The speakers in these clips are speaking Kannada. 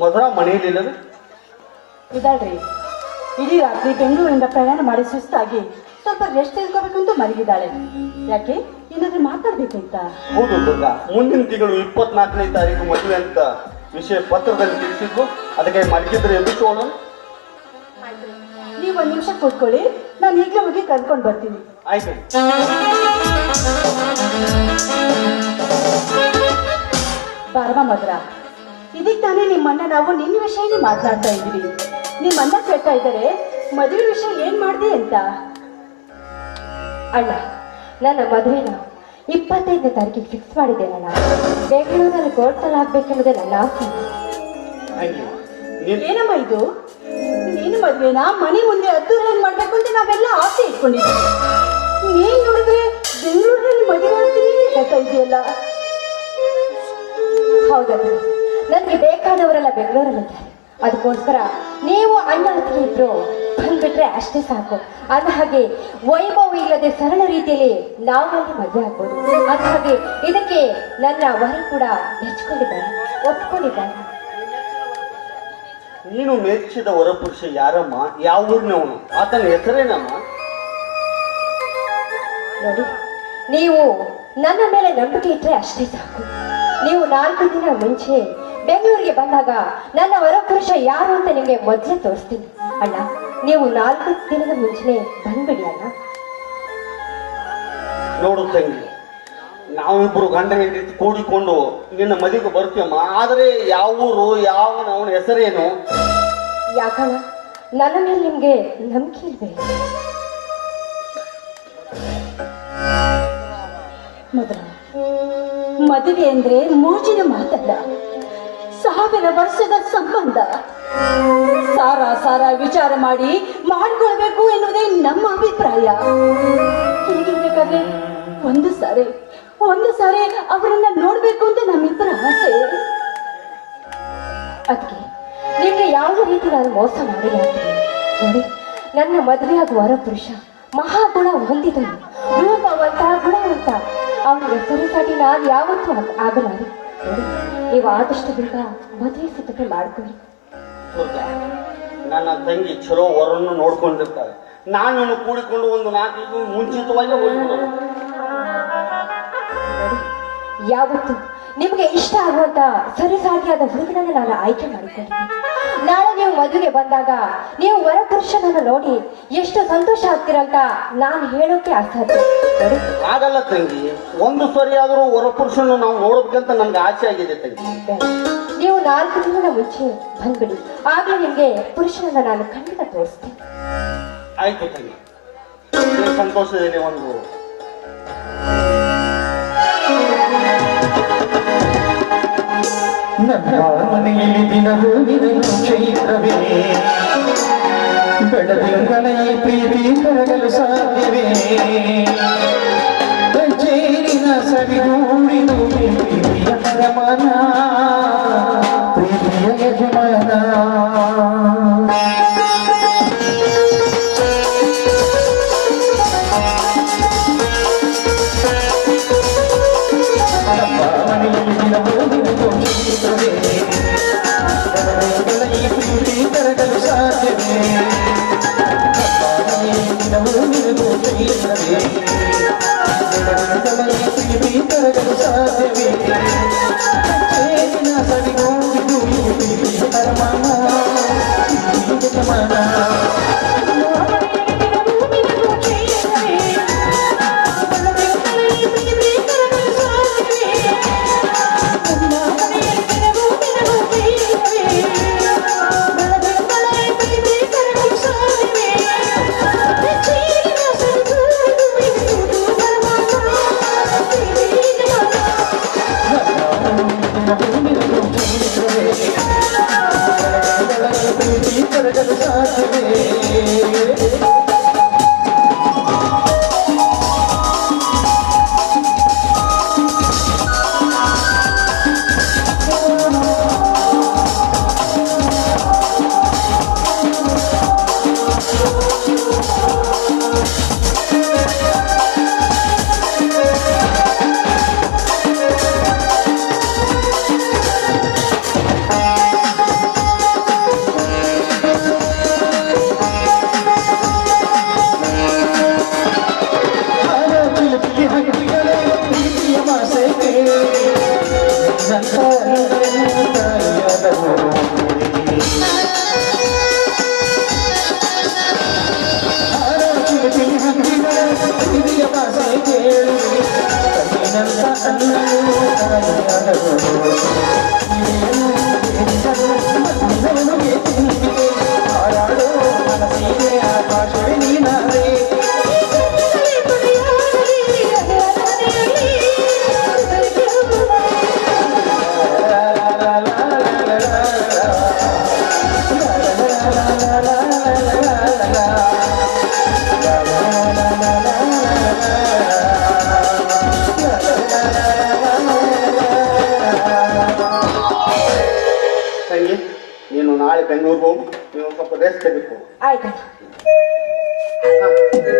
ಮಧುರ ಮನೆಯಲ್ಲಿಲ್ಲ ಇದಾಳ್ರಿ. ಇಡೀ ರಾತ್ರಿ ಬೆಂಗಳೂರಿಂದ ಪ್ರಯಾಣ ಮಾಡಿ ಸುಸ್ತಾಗಿ ಸ್ವಲ್ಪ ರೆಸ್ಟ್ ತೆಗೆದುಕೋಬೇಕಂತೂ ಮಲಗಿದ್ದಾಳೆ. ಯಾಕೆ ಏನಾದ್ರೂ ಮಾತಾಡ್ಬೇಕಂತ? ಹೌದು ದುರ್ಗಾ, ಮುಂದಿನ ತಿಂಗಳು 24ನೇ ತಾರೀಕು ಮದುವೆ ಅಂತ ವಿಷಯ ಪತ್ರದಲ್ಲಿ ತಿಳಿಸಿದ್ರು. ಅದಕ್ಕೆ ಮಲಗಿದ್ರೆ ಎಬ್ಬಿಸೋಣ. ನೀವು ಒಂದ್ ನಿಮಿಷ ಕೂತ್ಕೊಳ್ಳಿ, ನಾನು ಈಗಲೇ ಹೋಗಿ ಕರ್ಕೊಂಡು ಬರ್ತೀನಿ. ಆಯ್ತು. ಬಾರಮ್ಮ ಮಧುರ, ಇದೀಗ ತಾನೇ ನಿಮ್ಮಣ್ಣ ನಾವು ನಿನ್ನ ವಿಷಯನೇ ಮಾತನಾಡ್ತಾ ಇದ್ವಿ. ನಿಮ್ಮಣ್ಣ ಕೇಳ್ತಾ ಇದ್ದಾರೆ ಮದುವೆ ವಿಷಯ ಏನ್ ಮಾಡ್ದೆ ಅಂತ. ಅಣ್ಣ, ನನ್ನ ಮದುವೆನ 25ನೇ ತಾರೀಕಿಗೆ ಫಿಕ್ಸ್ ಮಾಡಿದ್ದೇನಣ್ಣ. ಬೆಂಗಳೂರಲ್ಲಿ ಕೋರ್ಟಲ್ಲಿ ಆಗ್ಬೇಕನ್ನೋದೇ ನನ್ನ ಆಸೆ. ಏನಮ್ಮ ಇದು? ನೀನು ಮದ್ವೆನಾ ಮನೆ ಮುಂದೆ ಅದ್ದೂರಿಯಲ್ಲಿ ಮಾಡ್ಬೇಕು ಅಂತ ನಾವೆಲ್ಲ ಆಸೆ ಇಟ್ಕೊಂಡಿದ್ವಿ. ನೀನ್ ನೋಡಿದ್ರೆ ಬೆಂಗಳೂರಲ್ಲಿ ಮದುವೆ ಆಗ್ತೀನಿ ಹೇಳ್ತಾ ಇದೆಯಲ್ಲ. ಹೌದಣ್ಣ, ನನಗೆ ಬೇಕಾದವರೆಲ್ಲ ಬೆಂಗಳೂರಲ್ಲಿದ್ದಾರೆ. ಅದಕ್ಕೋಸ್ಕರ ನೀವು ಅಣ್ಣ ಅತ್ತಿಗೆ ಇಬ್ರು ಬಂದ್ಬಿಟ್ರೆ ಅಷ್ಟೇ ಸಾಕು. ಅದ ಹಾಗೆ ವೈಭವ ಇಲ್ಲದೆ ಸರಳ ರೀತಿಯಲ್ಲಿ ನಾವಲ್ಲಿ ಮದುವೆ ಆಗ್ಬೋದು. ಅದ ಹಾಗೆ ಇದಕ್ಕೆ ನನ್ನ ವರ ಕೂಡ ಮೆಚ್ಕೊಂಡಿದ್ದಾರೆ, ಒಪ್ಕೊಂಡಿದ್ದಾರೆ. ನೀನು ಮೆಚ್ಚಿದ ಹೊರಪುರುಷ ಯಾರಮ್ಮ? ಯಾವ ಊರಿನವನು? ಆತನ ಹೆಸರೇನಮ್ಮ? ನೋಡಿ, ನೀವು ನನ್ನ ಮೇಲೆ ನಂಬಿಕೆ ಇಟ್ಟರೆ ಅಷ್ಟೇ ಸಾಕು. ನೀವು 4 ದಿನ ಮುಂಚೆ ಬೆಂಗಳೂರಿಗೆ ಬಂದಾಗ ನನ್ನ ಹೊರಪುರುಷ ಯಾರು ಅಂತ ನಿಮಗೆ ಮೊದಲೇ ತೋರಿಸ್ತೀನಿ. ಅಣ್ಣ, ನೀವು 4 ದಿನದ ಮುಂಚೆನೆ ಬಂದ್ಬಿಡಿ ಅಣ್ಣ. ನೋಡು ತಂಗಿ, ನಾವಿಬ್ರು ಗಂಡ ಹೆಂಡತಿ ಕೂಡಿಕೊಂಡು ನಿನ್ನ ಮದುವೆಗೆ ಬರ್ತೀವಮ್ಮ. ಆದರೆ ಯಾವ ಊರು, ಯಾವ ಅವನ ಹೆಸರೇನು? ಯಾಕಣ್ಣ, ನನ್ನ ಮೇಲೆ ನಿಮ್ಗೆ ನಂಬಿಕೆ ಇಲ್ವೇ? ಮಧುರ, ಮದುವೆ ಅಂದ್ರೆ ಮೋಜಿನ ಮಾತಲ್ಲ, 1000 ವರ್ಷದ ಸಂಬಂಧ. ಸಾರ ವಿಚಾರ ಮಾಡಿ ಮಾಡ್ಕೊಳ್ಬೇಕು ಎನ್ನುವುದೇ ನಮ್ಮ ಅಭಿಪ್ರಾಯ. ಹೀಗಿರ್ಬೇಕಾದ್ರೆ ಒಂದು ಸಾರಿ ಅವರನ್ನ ನೋಡ್ಬೇಕು ಅಂತ ನಮ್ಮಿಬ್ಬರ ಆಸೆ. ಅದಕ್ಕೆ ನಿಮ್ಗೆ ಯಾವುದೇ ರೀತಿ ನಾನು ಮೋಸ ಮಾಡಿಲ್ಲ ಅಂತೀನಿ. ನೋಡಿ, ನನ್ನ ಮದುವೆಯಾಗುವ ಹೊರಪುರುಷ ಮಹಾಗುಣ ಹೊಂದಿದನು, ರೂಪವಂತ, ಗುಣವಂತ. ಅವನ ಹೆಸರಿಗಾಗಿ ನಾನು ಯಾವತ್ತೂ ಆಗಲಾರೆ. ನೋಡಿ, ನೀವು ಆದಷ್ಟು ಬೇಗ ಮದುವೆ ಸಿದ್ಧತೆ ಮಾಡ್ಕೊಳ್ಳಿ. ನನ್ನ ತಂಗಿ ಚಲೋ ವರನ್ನು ನೋಡ್ಕೊಂಡಿರ್ತಾರೆ. ನಾನು ಕೂಡಿಕೊಂಡು ಒಂದು 4 ದಿನ ಮುಂಚಿತವಾಗಿ ಹೋಗ್ಬಿಡೋದು. ಯಾವತ್ತು ನಿಮಗೆ ಇಷ್ಟ ಆಗುವಂತ ಸರಿಸಾಗಿಯಾದ ಹುಡುಗನನ್ನು ನಾನು ಆಯ್ಕೆ ಮಾಡಿಕೊಂಡಿದ್ದೀನಿ. ನಾಳೆ ನೀವು ಮದುವೆಗೆ ಬಂದಾಗ ನೀವು ವರಪುರುಷನನ್ನು ನೋಡಿ ಎಷ್ಟು ಸಂತೋಷ ಆಗ್ತೀರಂತ ನಾನು ಹೇಳೋಕೆ ಅಸಾಧ್ಯ. ನೋಡಿ, ಆಗಲ್ಲ ತಂಗಿ, ಒಂದು ಸರಿಯಾದರೂ ಹೊರಪುರುಷನ್ನು ನಾವು ನೋಡೋದಕ್ಕಂತ ನನ್ಗೆ ಆಸೆ ಆಗಿದೆ ತಂಗಿ. ನೀವು 4 ದಿನದ ಮುಂಚೆ ಬಂದ್ಬಿಡಿ, ಆಗ್ಲೇ ನಿಮ್ಗೆ ಪುರುಷನನ್ನ ನಾನು ಖಂಡಿತ ತೋರಿಸ್ತೀನಿ. ಆಯ್ತು ತಂಗಿ, ಸಂತೋಷದಲ್ಲಿ ಒಂದು ನನ್ನ ಮನೆಯಲ್ಲಿ ದಿನವೂ ನಿನಗೆ ಚೈತ್ರವೇ, ಬೆಳದಿಂಗಳ ಈ ಪ್ರೀತಿ ಕರಗಲು ಸಾಧ್ಯವೇ? ಜೇನಿನ ಸವಿಗೂಡಿದು ಪ್ರೀತಿಯ ಪರಮಾನ, ಪ್ರೀತಿಯ ಯಜಮಾನ. ಹಾರಾಡೋ ಮನಸ್ಸಿಗೆ ಆಕಾಶವೇ ನೀನಾದೆ. ತಂಗಿ, ನೀನು ನಾಳೆ ಬೆಂಗಳೂರಿಗೆ ಹೋಗು, ನೀನು ಸ್ವಲ್ಪ ರೆಸ್ಟ್ ತೆಗೆದುಕೋ. ಆಯ್ತು.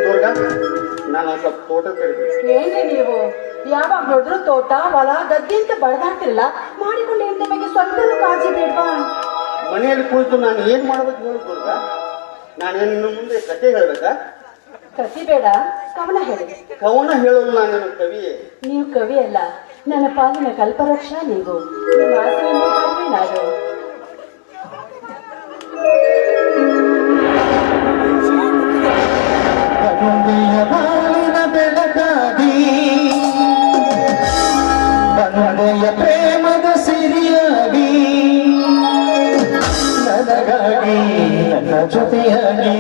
ದುರ್ಗ, ನಾನು ಸ್ವಲ್ಪ ತೋಟ ತೆಗೆದು ಏನ್ರಿ ನೀವು ಯಾವಾಗ ನೋಡಿದ್ರು ತೋಟ ಹೊಲ ಗದ್ದೆ ಅಂತ ಬಳದಾಡ್ತಿರಲ್ಲ, ಮಾಡಿಕೊಂಡು ಹೆಂಡತಿ ಬಗ್ಗೆ ಸ್ವಲ್ಪ ಕಾಳಜಿ ಬೇಡ್ವಾ? ಮನೆಯಲ್ಲಿ ಕುಳಿತು ನಾನು ಏನ್ ಮಾಡ್ಬೇಕು ಹೇಳು ದುರ್ಗ. ನಾನೇನು ಇನ್ನು ಮುಂದೆ ಕಥೆ ಹೇಳ್ಬೇಕಾ? ಕಸಿ ಬೇಡ, ಕವನ ಹೇಳಿ. ಕವನ ಹೇಳೋದು ನಾನೇನು ಕವಿಯೇ? ನೀವು ಕವಿ ಅಲ್ಲ, ನನ್ನ ಪಾಲಿನ ಕಲ್ಪವೃಕ್ಷ ನೀವು. ನಿಮ್ಮ ಆಸೆಯನ್ನು ಹಾಡುವೆ ನಾನು. ಕರುಣೆಯ ಬಾಳಿನ ಬೆಳಕಾಗಿ, ಕರುಣೆಯ ಪ್ರೇಮದ ಸಿರಿಯಾಗಿ, ನನಗಾಗಿ ನನ್ನ ಜೊತೆಯಾಗಿ,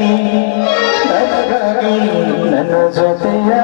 ನನಗಾಗಿ ನನ್ನ ಜೊತೆಯಾಗಿ.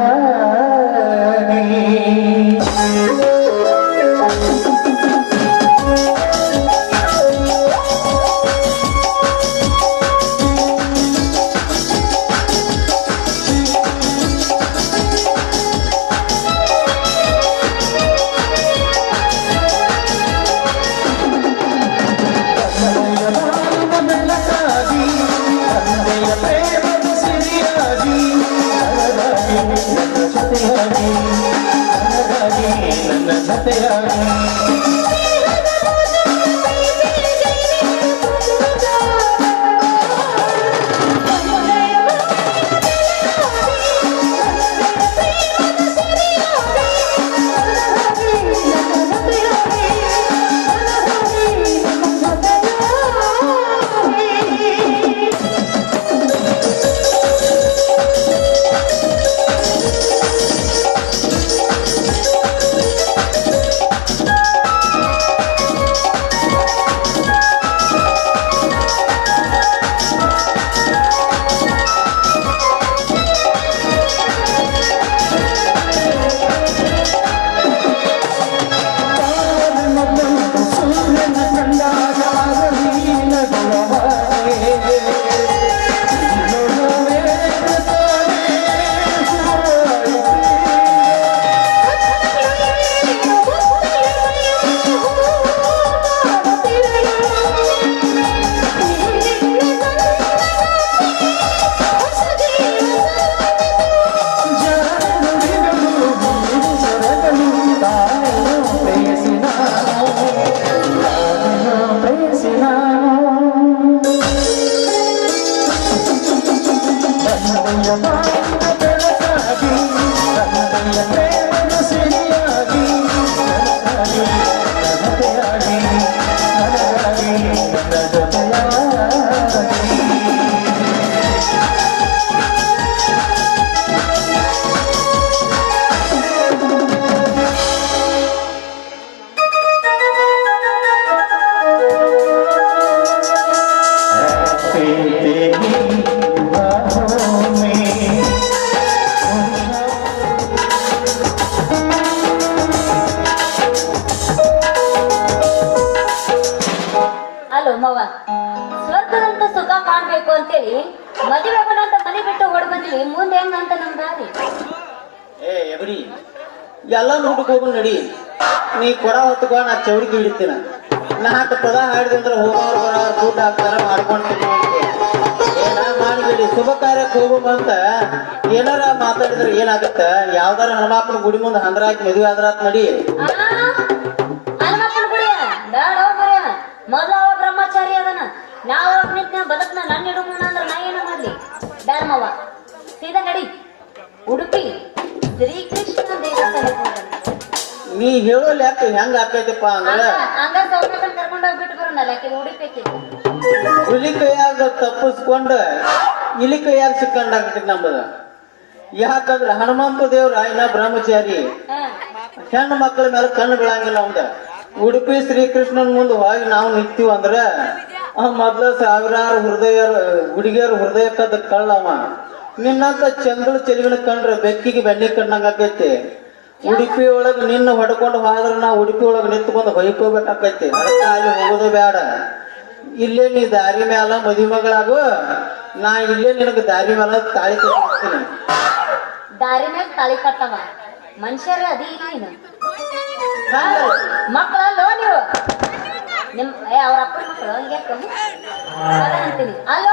ಅಲ್ಲೋ ಮವ, ಸ್ವರ್ಗದಂತ ಸುಖ ಕಾಣ್ಬೇಕು ಅಂತೇಳಿ ಮದುವೆ ಅಂತ ಮನೆ ಬಿಟ್ಟು ಹೊಡ್ ಬಂದ್ವಿ. ಮುಂದೆ ಹೆಂಗಂತ ನಮ್ ದಾರಿ? ಏ ಎಬರಿ, ಎಲ್ಲ ಹುಡುಕ್ ಹೋಗು ನಡಿ. ನೀ ಕೊಡ ಹೊತ್ಕೊ, ನಾ ಚೌಡಿಗೆ ಹಿಡಿತೀನ. 4 ಪದ ಹಾಡಿದ್ರೆ ಹೋಗೋರು ಬರೋರು ದುಡ್ಡು ಹಾಕ್ತಾರ, ಮಾಡ್ಕೊಂಡು ಏನ ಮಾಡಿಬಿಡಿ. ಶುಭ ಕಾರ್ಯಕ್ಕೆ ಹೋಗುವಂತ ಏನಾರ ಮಾತಾಡಿದ್ರೆ ಏನಾಗತ್ತ? ಯಾವ್ದಾರ ಹೆಣ್ಮಕ್ಳು ಗುಡಿ ಮುಂದೆ ಹಂದ್ರಾಕಿ ಮದುವೆ ಆದ್ರಾತ್ ನಡಿ. ಹನುಮಪ್ಪನ ಗುಡಿಯ ಬೇಡ ಬರೀ ಮೊದಲ ಅವ ಬ್ರಹ್ಮಚಾರಿ ಅದನ. ನಾವು ನಿಂತ ಬದಕ್ನ ನನ್ನ ಹಿಡುಮಣ ಅಂದ್ರ ನಾ ಏನ ಮಾಡ್ಲಿ? ಬೇಡ ಮವ, ಸೀದಾ ನಡಿ ಉಡುಪಿ ಶ್ರೀಕೃಷ್ಣ ದೇವಸ್ಥಾನಕ್ಕೆ. ನೀ ಹೇಳೋ ಲೆಕ್ಕ ಹೆಂಗ ಆಕೈತಿಪ್ಪ ಅಂದ್ರೆ ಹಂಗ ಸೌಕರ್ಯ ಕರ್ಕೊಂಡು ಹೋಗ್ಬಿಟ್ಟು ಬರೋಣ. ಲೆಕ್ಕ ಉಡುಪಿ ಹುಲಿ ಕೈಯಾಗ ತಪ್ಪಿಸ್ಕೊಂಡ ಇಲಿ ಕೈಯಾಗ ಸಿಕ್ಕಂಡಾಗ್ತೈತಿ ನಮ್ಮದ. ಯಾಕಂದ್ರ ಹನುಮಂತ ದೇವ್ರ ಇನ್ನ ಬ್ರಹ್ಮಚಾರಿ, ಹೆಣ್ಣು ಮಕ್ಕಳ ಮೇಲೆ ಕಣ್ಣು ಬೀಳಂಗಿಲ್ಲ ಅವಂದ. ಉಡುಪಿ ಶ್ರೀಕೃಷ್ಣನ್ ಮುಂದೆ ಹೋಗಿ ನಾವು ನಿಂತೀವಿ ಅಂದ್ರ ಮೊದ್ಲ ಸಾವಿರಾರು ಹುಡುಗಿಯರು ಹೃದಯ ಕದ್ದ ಕಳ್ಳವ. ನಿನ್ನಂತ ಚಂದ್ರ ಚೆಲುವಿನ ಕಂಡ್ರೆ ಬೆಕ್ಕಿಗೆ ಬೆನ್ನಿ ಕಂಡಂಗ ಆಕೈತಿ. ಉಡುಪಿ ಒಳಗ ನಿನ್ನ ಹೊಡ್ಕೊಂಡು ಹೋದ್ರ ನಾ ಉಡುಪಿ ಒಳಗ ನಿಂತ್ಕೊಂಡು ಹೊಯ್ಕೋಬೇಕಾಕೈತಿ. ಅದಕ್ಕ ಅಲ್ಲಿ ಹೋಗೋದು ಬೇಡ. ಇಲ್ಲೇ ನೀ ದಾರಿ ಮ್ಯಾಲ ಮದುವೆ ಮಗಳಾಗು. ನಾ ಇಲ್ಲೇ ನಿನಗ ದಾರಿ ಮ್ಯಾಲ ತಾಳಿ ಕಟ್ತೀನಿ. ದಾರಿ ಮ್ಯಾಗ ತಾಳಿ ಕಟ್ಟವ ಮನುಷ್ಯರ ಅದಿ ಇಲ್ಲಿ ಮಕ್ಕಳಲ್ಲೋ ನೀವು ನಿಮ್ ಅವ್ರ ಅಪ್ಪನ ಮಕ್ಕಳು ಹಂಗೆ ಅಂತೀನಿ. ಅಲ್ಲೋ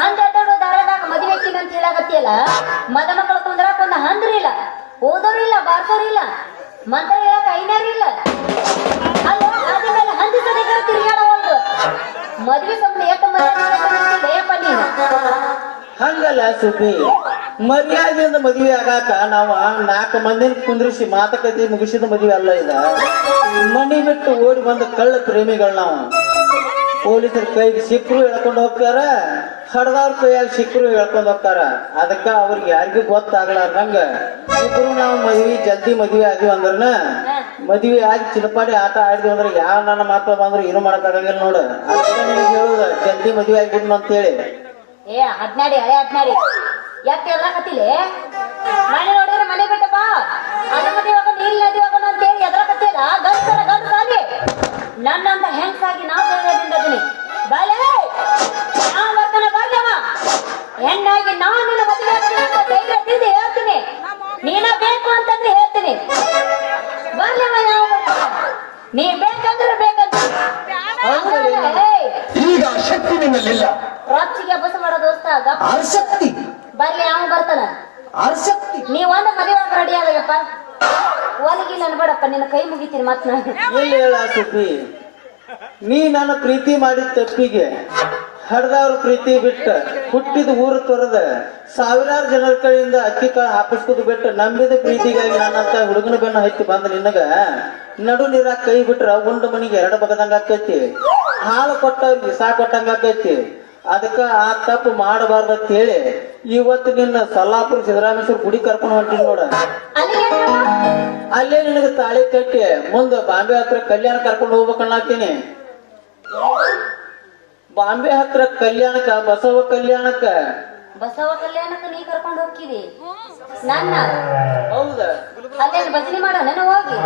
ಹಂದ ಅಡ್ಡಾಡೋ ದಾರದಾಗ ಮದುವೆ ಹಾಕಿನ ಅಂತ ಹೇಳಾಕತ್ತಿಯಲ್ಲ. ಮದ ಮಕ್ಕಳು ಕುಂದ್ರಾಕ ಒಂದ ಹಂದ್ರಿಲ್ಲ, ಓದೋರಿಲ್ಲ, ಬಾರ್ಸೋರಿಲ್ಲ, ಮಂತ್ರ ಹೇಳಕ್ ಐನಾರಿಲ್ಲ. ಅಲ್ಲೋ ಅದ ಮೇಲೆ ಹಂದಿ ಸದೇಕರ ತಿರುಗಾಡವಲ್ದು ಮದ್ವೆ ಸಂಬಂಧ ಏಕ ದಯಪ್ಪ ನೀನು. ಹಂಗಲ್ಲ ಸುಬ್ಬಿ, ಮರ್ಯಾದೆಯಿಂದ ಮದುವೆ ಆಗಾಕ ನಾವ 4 ಮಂದಿನ ಕುಂದ್ರಿಸಿ ಮಾತುಕತೆ ಮುಗಿಸಿದ ಮದುವೆ ಅಲ್ಲ ಇದ. ಮನಿ ಬಿಟ್ಟು ಓಡಿ ಬಂದ ಕಳ್ಳ ಪ್ರೇಮಿಗಳು ನಾವು. ಪೊಲೀಸರ ಕೈಗೆ ಸಿಕ್ಕರು ಎಳ್ಕೊಂಡು ಹೋಗ್ತಾರ, ಹಡ್ದವ್ರ ಕೈಯಾಗ ಸಿಕ್ಕರು ಎಳ್ಕೊಂಡು ಹೋಗ್ತಾರ. ಅದಕ್ಕ ಅವ್ರಿಗೆ ಯಾರಿಗೂ ಗೊತ್ತಾಗ್ಲಾರ್ದಂಗ ಇಬ್ರು ನಾವು ಜಲ್ದಿ ಮದ್ವೆ ಆದಿವಿ ಅಂದ್ರನ ಮದ್ವೆ ಆಗಿ ಚಿನ್ನಪಾಡಿ ಆಟ ಆಡಿದ್ವಿ ಅಂದ್ರೆ ಯಾವ ನನ್ನ ಮಾತು ಬಂದ್ರು ಏನು ಮಾಡಕ್ಕಾಗಂಗಿಲ್ಲ ನೋಡು. ಅದಕ್ಕೆ ನಿನಗೆ ಹೇಳುದ ಜಲ್ದಿ ಮದ್ವೆ ಆಗಿಬಿಡ್ನು ಅಂತ ಹೇಳಿ. ಏ ಹದ್ನಾಡಿ ಹಳೆ ಹದ್ನಾಡಿ ಯಾಕೆ ಎದ್ರಾಕತ್ತಿಲೆ? ಮನೆ ನೋಡಿದ್ರೆ ಮನೆ ಬಿಟ್ಟಪ್ಪ ಅದ ಮದುವೆ ಹೋಗೋಣ ಇಲ್ಲಿ ನದಿ ಹೋಗೋಣ ಅಂತ ಹೇಳಿ ಎದ್ರಾಕತ್ತಿಲ್ಲ. ಗಂಡಸರ ಗಂಡು ಸಾಲಿ ನನ್ನಂತ ಹೆಂಗ್ಸಾಗಿ ನಾವು ಧೈರ್ಯದಿಂದ ಅದೀನಿ. ಬಾಲೆ ನಾವು ಬರ್ತಾನ ಬರ್ಲವ ಹೆಣ್ಣಾಗಿ ನಾವು ನಿನ್ನ ಮದುವೆ ಆಗ್ತೀನಿ ಅಂತ ಧೈರ್ಯದಿಂದ ಹೇಳ್ತೀನಿ. ನೀನ ಬೇಕು ಅಂತಂದ್ರೆ ಹೇಳ್ತೀನಿ. ಬರ್ಲವ ನಾವು ನೀ ಬೇಕಂದ್ರೆ ಬೇಕಂತ ಈಗ ಶಕ್ತಿ ನಿನ್ನಲ್ಲಿಲ್ಲ. ರಾತ್ರಿಗೆ ಬಸ್ ಮಾಡೋ ದೋಸ್ತ ಆಸಕ್ತಿ ಬರ್ಲಿ ಅವ ಬರ್ತಾನ. ಆಸಕ್ತಿ ನೀವ್ ಒಂದ್ ಮದುವೆ ರೆಡಿ ಆಗಪ್ಪ. ಒಲಗಿಲ್ಲ ಅನ್ಬೇಡಪ್ಪ, ನಿನ್ನ ಕೈ ಮುಗಿತೀನಿ ಮತ್ ನಾನು. ಎಲ್ಲಿ ಹೇಳ ಸುಬ್ಬಿ, ನೀ ನನ್ನ ಪ್ರೀತಿ ಮಾಡಿದ ತಪ್ಪಿಗೆ ಹಡ್ದವ್ರ ಪ್ರೀತಿ ಬಿಟ್ಟ ಹುಟ್ಟಿದ ಊರು ತೊರೆದ ಸಾವಿರಾರು ಜನರ ಕಡೆಯಿಂದ ಅಕ್ಕಿ ಕಾಳು ಹಾಕಿಸ್ಕೊದು ಬಿಟ್ಟು ನಂಬಿದ ಪ್ರೀತಿಗಾಗಿ ನನ್ನಂತ ಹುಡುಗನ ಬೆನ್ನ ಹತ್ತಿ ಬಂದ ನಿನಗ ನಡು ನೀರಾಗ ಕೈ ಬಿಟ್ರ ಉಂಡು ಮನಿಗೆ 2 ಬಗದಂಗ ಆಕೈತಿ. ಹಾಲು ಕೊಟ್ಟವ್ರಿಗೆ ಸಾ ಕೊಟ್ಟಂಗ ಆಕೈತಿ. ಅದಕ್ಕ ಆ ತಪ್ಪು ಮಾಡಬಾರ್ದು ಅಂತ ಹೇಳಿ ಇವತ್ತು ನಿನ್ನ ಸೊಲ್ಲಾಪುರ ಸಿದ್ದರಾಮೇಶ್ವರ ಗುಡಿ ಕರ್ಕೊಂಡು ಹೊಂಟಿನಿ ನೋಡ. ಅಲ್ಲೇ ನಿನಗೆ ತಾಳಿ ಕಟ್ಟಿ ಮುಂದ ಬಾಂಬೆ ಹತ್ರ ಕಲ್ಯಾಣ ಕರ್ಕೊಂಡು ಹೋಗ್ಬೇಕನ್ನಾತೀನಿ. ಬಾಂಬೆ ಹತ್ರ ಕಲ್ಯಾಣಕ್ಕ ಬಸವ ಕಲ್ಯಾಣಕ್ಕ ನೀ ಕರ್ಕೊಂಡು ಹೋಗ್ತಿದಿ ನನ್ನ. ಹೌದ ಅಲ್ಲೇನು ಭಜನೆ ಮಾಡೋ ನಾನು ಹೋಗಿ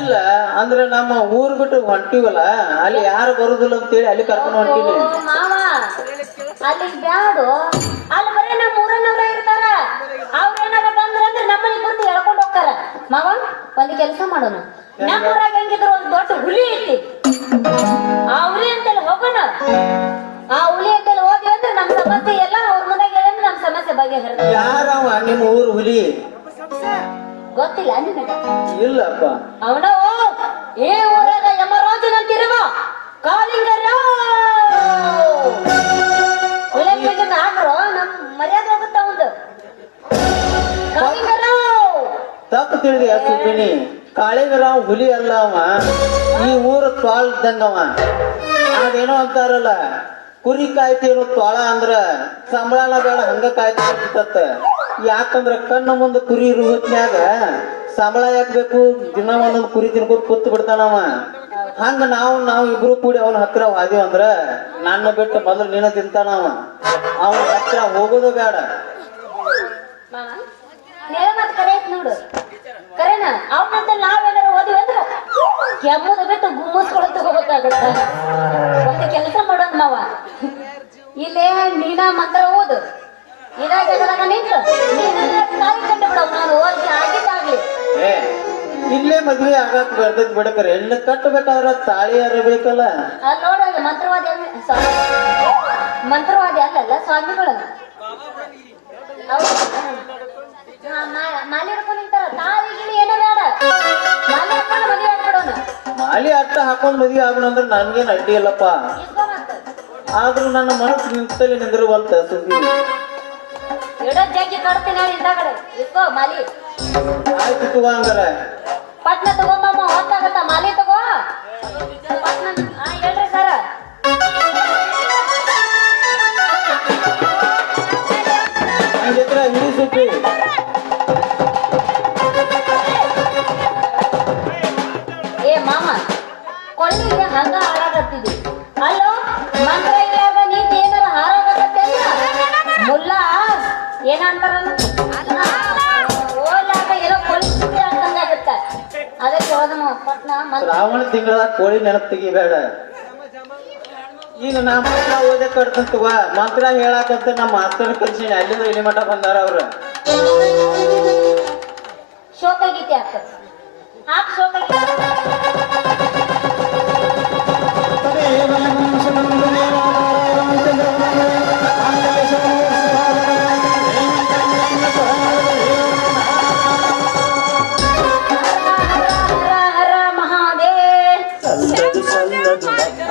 ಇಲ್ಲ ಅಂದ್ರೆ ನಮ್ಮ ಊರ್ ಬಿಟ್ಟು ಹೊಂಟಿವಲ್ಲ, ಅಲ್ಲಿ ಯಾರು ಬರುದಿಲ್ಲ ಅಂತೇಳಿ ಅಲ್ಲಿ ಕರ್ಕೊಂಡು ಹೊಂಟಿನಿ. ಮಾವ ಅಲ್ಲಿ ಬ್ಯಾಡು, ಅಲ್ಲಿ ಬರೀ ನಮ್ಮ ಊರನ್ನವ್ರ ಇರ್ತಾರ. ಅವ್ರ ಏನಾರ ಬಂದ್ರಂದ್ರೆ ನಮ್ಮನೆ ಬಂದು ಎಳ್ಕೊಂಡು ಹೋಗ್ತಾರ. ಮಾವ ಒಂದ್ ಕೆಲಸ ಮಾಡೋಣ, ನಮ್ಮ ಊರಾಗ ಹೆಂಗಿದ್ರು ಒಂದ್ ದೊಡ್ಡ ಹುಲಿ ಐತಿ. ಆ ಹುಲಿ ಅಂತಲ್ಲಿ ಹೋಗೋಣ. ಆ ಹುಲಿ ಅಂತಲ್ಲಿ ಹೋದ್ವಿ ಅಂದ್ರೆ ನಮ್ ಸಮಸ್ಯೆ ಎಲ್ಲ ಅವ್ರ ಮನೆಗೆ ಹೇಳಿದ್ರೆ ನಮ್ ಸಮಸ್ಯೆ ಬಗೆಹರಿದ. ಯಾರವ ನಿಮ್ಮ ಊರು ಹುಲಿ? ಗೊತ್ತಿಲ್ಲ ನಿನಗ? ಇಲ್ಲಪ್ಪ. ಅವನ ಏ ಊರಾಗ ಯಮರಾಜನಂತಿರುವ ಕಾಳಿಂಗರಾವ್ ಆಗ್ರೋ ನಮ್ ಮರ್ಯಾದೆ ಹೋಗುತ್ತ ಒಂದು ಕಾಳಿಂಗರಾವ್. ತಪ್ಪು ತಿಳಿದಿ ಸುಬ್ಬಿನಿ, ಕಾಳಿಂಗರಾವ್ ಹುಲಿ ಅಲ್ಲ ಅವ. ಈ ಊರು ತ್ವಾಳ ಇದ್ದಂಗವ. ಅದೇನೋ ಅಂತಾರಲ್ಲ, ಕುರಿ ಕಾಯ್ತೇನು ತ್ವಾಳ ಅಂದ್ರ ಸಂಬಳನ ಬೇಡ ಹಂಗ ಕಾಯ್ತ. ಯಾಕಂದ್ರ ಕಣ್ಣ ಮುಂದೆ ಕುರಿ ಇರು ಹೊತ್ನ್ಯಾಗ ಸಂಬಳ ಯಾಕಬೇಕು? ದಿನ ಒಂದೊಂದು ಕುರಿ ತಿನ್ಕೋತ ಕೂತ್ ಬಿಡ್ತಾನವ. ಹಂಗ ನಾವು ಇಬ್ರು ಕೂಡಿ ಅವನ ಹತ್ರ ಹೋದಿವ ಅಂದ್ರ ನನ್ನ ಬಿಟ್ಟು ಮೊದಲು ನೀನ ತಿಂತಾನವ. ಅವನ ಹತ್ರ ಹೋಗೋದು ಬೇಡ. ಮತ್ ಕರೆ ಐತ್ ನೋಡು, ಕರೆನ ಅವನಂತ ನಾವೇನಾರ ಓದಿವಿ ಅಂದ್ರ ಕೆಮ್ಮುದ ಬಿಟ್ಟು ಗುಮ್ಮಸ್ಕೊಳತ್ ಹೋಗ್ಬೇಕಾಗತ್ತ. ಒಂದು ಕೆಲಸ ಮಾಡೋದ್ ಮಾವ, ಇಲ್ಲೇ ನೀನ ಮಂತ್ರ ಓದು, ಇದ ಜಗದಾಗ ನಿಂತು ನೀನ ತಾಯಿ ಕಟ್ಟಿ ಬಿಡವ್. ನಾನು ಹೋಗಿ ಆಗಿದ್ದಾಗ್ಲಿ ಇಲ್ಲೇ ಮದ್ವೆ ಆಗಕ್ ಬರ್ತೈತಿ ಬಿಡಕರೆ. ಹೆಣ್ಣು ಕಟ್ಟಬೇಕಾದ್ರ ತಾಳಿ ಅರಬೇಕಲ್ಲ. ಅಲ್ಲಿ ನೋಡ ಮಂತ್ರವಾದಿ ಮಂತ್ರವಾದಿ ಅಲ್ಲಲ್ಲ ಸ್ವಾಮಿಗಳು. ಮಾಲಿ ಹಿಡ್ಕೊಂಡು ನಿಂತಾರ. ತಾಳಿ ಗಿಳಿ ಏನೋ ಬೇಡ, ಮಾಲಿ ಹಾಕೊಂಡು ಮದುವೆ ಆಗ್ಬಿಡೋಣ. ಮಾಲಿ ಅಟ್ಟ ಹಾಕೊಂಡ್ ಮದ್ವೆ ಆಗೋಣ ಅಂದ್ರೆ ನನ್ಗೇನ್ ಅಡ್ಡಿ ಇಲ್ಲಪ್ಪ. ಆದ್ರೂ ನನ್ನ ಮನಸ್ಸು ನಿಂತಲ್ಲಿ ನಿಂದಿರುವಲ್ತ ಸುದ್ದಿ. ಇಡೋ ಜಗ್ಗಿ ಕಡ್ತೀನಿ ಹಿಂದಾಗಡೆ ಇಸ್ಕೋ ಮಾಲಿ. ಆಯ್ತು ತಗೋ ಹಂಗಾರ. ಪಟ್ನ ತಗೊಂಬಮ್ಮ, ಹೊತ್ತಾಗತ್ತ. ಮಾಲಿ ತಗೋ ಪಟ್ನ. ಹೇಳ್ರಿ ಸರ. ಹಂಗಿದ್ರ ಹಿಡಿ ಸುದ್ದಿ. ಏ ಮಾಮ ಕೊಳ್ಳಿಗೆ ಹಂಗ ಹಾಳಾಗತ್ತಿದ್ವಿ ಅಲ್ಲೋ ಮಂತ್ರ ಇಲ್ಲಾರ್ದ ನೀತಿ ಏನಾರ ಹಾರಾಗತ್ತೆ ಅಂದ್ರ ಮುಲ್ಲ ಏನಂತಾರಲ್ಲ ಓಲಾಗ ಏನೋ ಕೊಳ್ಳಿ ಅಂತಂದಾಗತ್ತ ಅದಕ್ಕೆ ಹೋದನು ಪಟ್ನ ಮಂತ್ರ ಶ್ರಾವಣ ತಿಂಗಳ ಕೋಳಿ ನೆನಪು ತೆಗಿಬೇಡ. ಈಗ ನಾ ಮಂತ್ರ ಓದಕ್ಕೆ ಕಡ್ತಂತವ ಮಂತ್ರ ಹೇಳಾಕಂತ ನಮ್ಮ ಮಾಸ್ತರ್ ಕಲ್ಸಿನಿ ಅಲ್ಲಿಂದ ಇಲ್ಲಿ ಮಠ ಬಂದಾರ ಅವ್ರ. ಶೋಕ ಗೀತೆ ಆಗ್ತದೆ ಹಾಕ್ ಶೋಕ ಗೀತೆ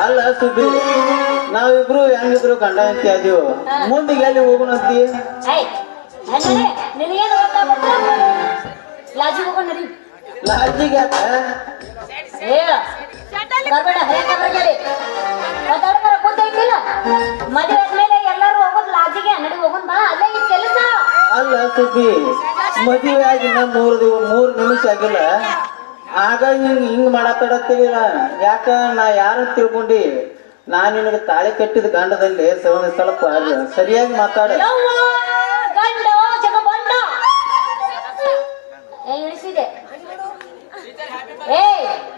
ಅಲ್ಲ ಸುದ್ದಿ ನಾವಿಬ್ರು ಹೆಂಗಿದ್ರು ಗಂಡ ಅಂತ ಅದೀವು ಮುಂದಿಗೆ ಎಲ್ಲಿ ಹೋಗೋಣ ಅಂತಿ? ನಿನಗೇನು ಗೊತ್ತಾಗ್ಬಿಟ್ಟ ಲಾಜಿ ಹೋಗೋಣ ನಡಿ ಲಾಡ್ಜಿಗೆ ಯಾಕ? ಬರ್ಬೇಡ ಹೇಳಿ ಮಾತಾಡ್ತಾರ ಕೂತೈತಿಲ್ಲ ಮದುವೆ ಆದ್ಮೇಲೆ ಎಲ್ಲಾರು ಹೋಗೋದು ಲಾಜಿಗೆ ನಡಿ ಹೋಗೋಣ ಬಾ ಅಲ್ಲೇ ಈ ಕೆಲಸ ಅಲ್ಲ ಸುದ್ದಿ ಮದುವೆ ಆಗಿನ 3 ನಿಮಿಷ ಆಗಿಲ್ಲ ಆಗ ಹಿಂಗ್ ಮಾಡತ್ತಡತ್ತಿಲ್ಲ ಯಾಕ? ನಾ ಯಾರು ತಿಳ್ಕೊಂಡಿ? ನಾ ನಿನಗೆ ತಾಳಿ ಕಟ್ಟಿದ ಗಂಡದಲ್ಲಿ ಸ್ವಲ್ಪ ಸರಿಯಾಗಿ ಮಾತಾಡ. ಗಂಡ ಜಗಬಂಡ ಇಳಿಸಿದೆ ಏ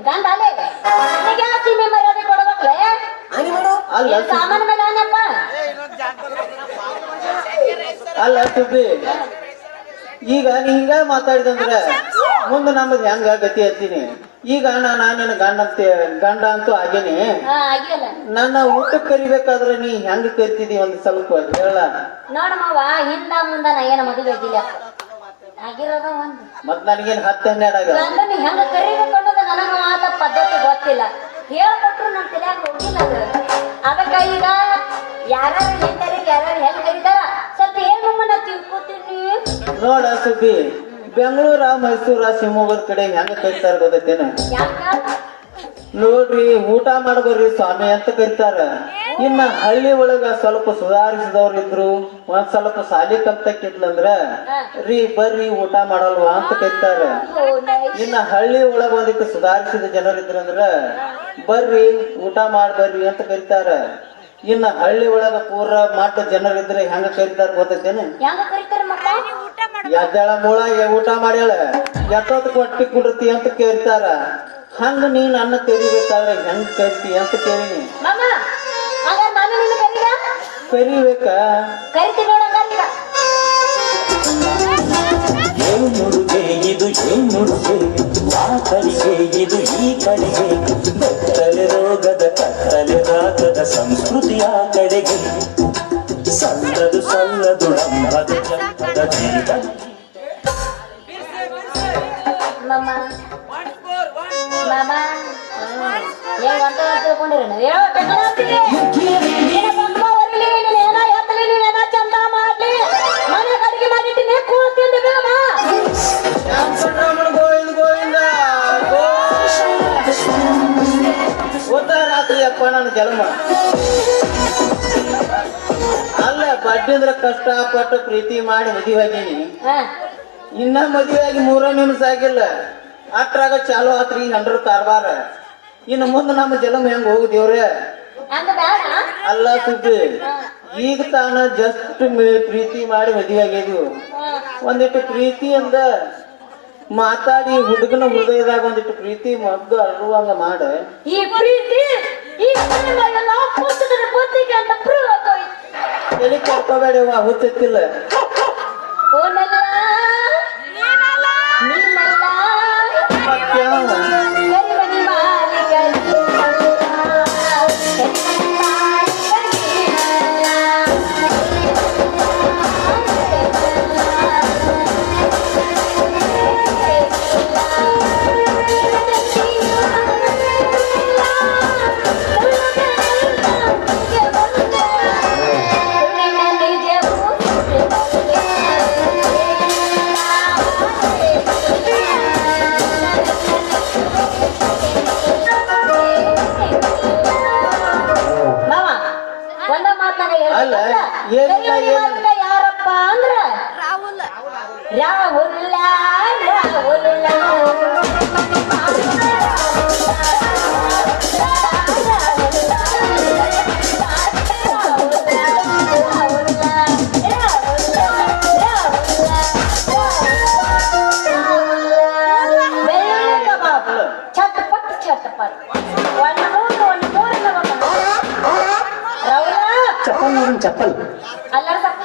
ಗಂಡ ಅಲ್ಲೇ ನನಗೆ ಯಾವ ಸೀಮೆ ಮರ್ಯಾದೆ ಕೊಡಬೇಕೇ? ಅಲ್ಲ ಸಾಮಾನ ಮೇಲೆ ಅನ್ನಪ್ಪ ಅಲ್ಲ ಸುದ್ದಿ ಈಗ ನೀ ಹಿಂಗ ಮಾತಾಡಿದಂದ್ರ ಮುಂದೆ ನಮ್ಮದು ಹೆಂಗ ಗತಿ ಹತ್ತೀನಿ. ಈಗ ನಾನು ಗಂಡ ಅಂತೂ ಆಗೇನಿ. ಆಗಿಲ್ಲ ನನ್ನ ಊಟಕ್ಕೆ ಕರಿಬೇಕಾದ್ರೆ ನೀ ಹೆಂಗ ಕರಿತಿದಿ ಒಂದ್ ಸ್ವಲ್ಪ ಹೇಳ. ನೋಡಮ್ಮವ ಹಿಂದ ಮುಂದ ನಾ ಏನ ಮದುವೆ ಆಗಿಲ್ಲ ಆಗಿರೋದ ಒಂದು ಮತ್ ನನಗೇನ್ 10-12 ಆಗ ಗಂಡನ ಹೆಂಗ ಕರಿಬೇಕು ಅನ್ನೋದು ನನಗ ಮಾತ ಪದ್ಧತಿ ಗೊತ್ತಿಲ್ಲ ಹೇಳ್ಕೊಟ್ರು ನನ್ ತಲೆಯಾಗ ಹೋಗಿಲ್ಲ ಅದು ಅದಕ್ಕ ಈಗ ಯಾರು ಹೆಂಗರಿಗೆ ಯಾರು ಹೆಂಗ್ ಕರೀತಾರ ಸ್ವಲ್ಪ ಏನ್ ನಾ ತಿಳ್ಕೊತೀನಿ ನೋಡ ಸುದ್ದಿ ಬೆಂಗಳೂರ ಮೈಸೂರ ಶಿವಮೊಗ್ಗದ ಕಡೆ ಹೆಂಗ ಕರಿತಾರ ಗೊತ್ತೇನ? ಯಾಕ ನೋಡ್ರಿ ಊಟ ಮಾಡ್ಬರ್ರಿ ಸ್ವಾಮಿ ಅಂತ ಕರಿತಾರ. ಇನ್ನ ಹಳ್ಳಿ ಒಳಗ ಸ್ವಲ್ಪ ಸುಧಾರಿಸಿದವ್ರು ಇದ್ರು ಒಂದ್ ಸ್ವಲ್ಪ ಸಾಲಿ ಕಲ್ತಕ್ಕಿದ್ಲಂದ್ರ ರೀ ಬರ್ರಿ ಊಟ ಮಾಡಲ್ವಾ ಅಂತ ಕರಿತಾರ. ಇನ್ನ ಹಳ್ಳಿ ಒಳಗ ಒಂದಿಟ್ಟು ಸುಧಾರಿಸಿದ ಜನರಿದ್ರಂದ್ರ ಬರ್ರಿ ಊಟ ಮಾಡ್ಬರ್ರಿ ಅಂತ ಕರಿತಾರ. ಇನ್ನ ಹಳ್ಳಿ ಒಳಗ ಪೂರ ಮಾಟ ಜನರಿದ್ರೆ ಹೆಂಗ ಕರಿತಾರ ಗೊತ್ತೇನ? ಹೆಂಗ ಕರಿತಾರ ಮಕ್ಕಳ ಎದ್ದಾಳ ಮೂಳ ಊಟ ಮಾಡ್ಯಾಳ ಎಷ್ಟೊತ್ತು ಕೊಟ್ಟಿ ಕುಡಿರ್ತಿ ಅಂತ ಕೇಳ್ತಾರ. ಹಂಗ ನೀ ನನ್ನ ಕರಿಬೇಕಾದ್ರೆ ಹೆಂಗ್ ಕರಿತಿ ಅಂತ ಕೇಳಿನಿ. ಮಾಮ ಹಾಗಾದ್ರೆ ನಾನು ನಿನ್ನ ಕರೀಲ ಕರಿಬೇಕ ಕರಿತೀನಿ ನೋಡಂಗ ಏನ್ ನುಡುಗೆ ಇದು ಏನ್ ನುಡುಗೆ ಆ ಕಡೆಗೆ ಇದು ಈ ಕಡೆಗೆ ಬೆತ್ತಲೆ ರೋಗದ ಕತ್ತಲೆ ರಾಗದ ಸಂಸ್ಕೃತಿಯ ಕಡೆಗೆ ಸಲ್ಲದು ಸಲ್ಲದು ಡಂಬದ ಚಂದದ ಜೀವನ ಮಾಮ ಮಾಮ ಏನ್ ಅಂತ ತಿಳ್ಕೊಂಡಿರೇನು ಹೇಳೋ ಟೆಕ್ನಾಲಜಿ ನೀನ ಬಂದ ಬರಲಿ ನೀನು ಏನ ಎತ್ತಲಿ ನೀನು ಏನ ಚಂದ ಮಾಡ್ಲಿ ಮನೆ ಅಡಿಗೆ ಮಾಡಿಟ್ಟಿನಿ ಕೂಳ್ತಿಂದ ಬೇಡ ಗೋವಿಂದ ಗೋವಿಂದ ಓದ ರಾತ್ರಿ ಅಪ್ಪ ನನ್ನ ಜನ್ಮ ಅಲ್ಲ ಬಡ್ಡಿಂದ್ರ ಕಷ್ಟಪಟ್ಟು ಪ್ರೀತಿ ಮಾಡಿ ಮದುವೆಯಾಗೀನಿ. ಇನ್ನ ಮದುವೆಯಾಗಿ 3 ನಿಮಿಷ ಆಗಿಲ್ಲ ಅಟ್ರಾಗ ಚಾಲು ಆತ್ರಿ ಹೆಂಡ್ರ ಕಾರ್ಬಾರ. ಇನ್ನು ಮುಂದೆ ನಮ್ಮ ಜನ್ಮ ಹೆಂಗ್ ಹೋಗುದೇವ್ರೆ? ಹಂಗ ಬೇಡ ಅಲ್ಲ ಸುದ್ದಿ ಈಗ ತಾನ ಜಸ್ಟ್ ಪ್ರೀತಿ ಮಾಡಿ ಮದುವೆ ಆಗಿದ್ವು. ಒಂದಿಟ್ಟು ಪ್ರೀತಿ ಅಂದ ಮಾತಾಡಿ ಹುಡುಗನ ಹೃದಯದಾಗ ಒಂದಿಟ್ಟು ಪ್ರೀತಿ ಮದ್ದು ಅರುವಂಗ ಮಾಡ. ಈ ಪ್ರೀತಿ ಈ ಎಲ್ಲ ಪುಸ್ತಕದ ಬುದ್ಧಿಗೆ ಅಂತ ಪ್ರೂವ್ ಆಗೋಯ್ತು. ಎಲ್ಲಿ ಕರ್ಕೋಬೇಡವ ಹುತ್ತಿಲ್ಲ. ಓನಲ್ಲ ನೀನಲ್ಲ ಮತ್ಯಾವ ಕರಿಮಣಿ ಮಾಲಿಕ ಅಲ್ಲ ಏನಿಲ್ಲ ಏನಿಲ್ಲ ಯಾರಪ್ಪ ಅಂದ್ರ ರಾಹುಲ್ಲ ರಾಹುಲ್ಲ ತಪ್ಪಾತು ಒಂದು ಮೂರನ್ನ ರೌಲ ಚಪ್ಪಲ್ ನೋಡಿನ ಚಪ್ಪಲ್ ಅಲ್ಲ ತಪ್ಪ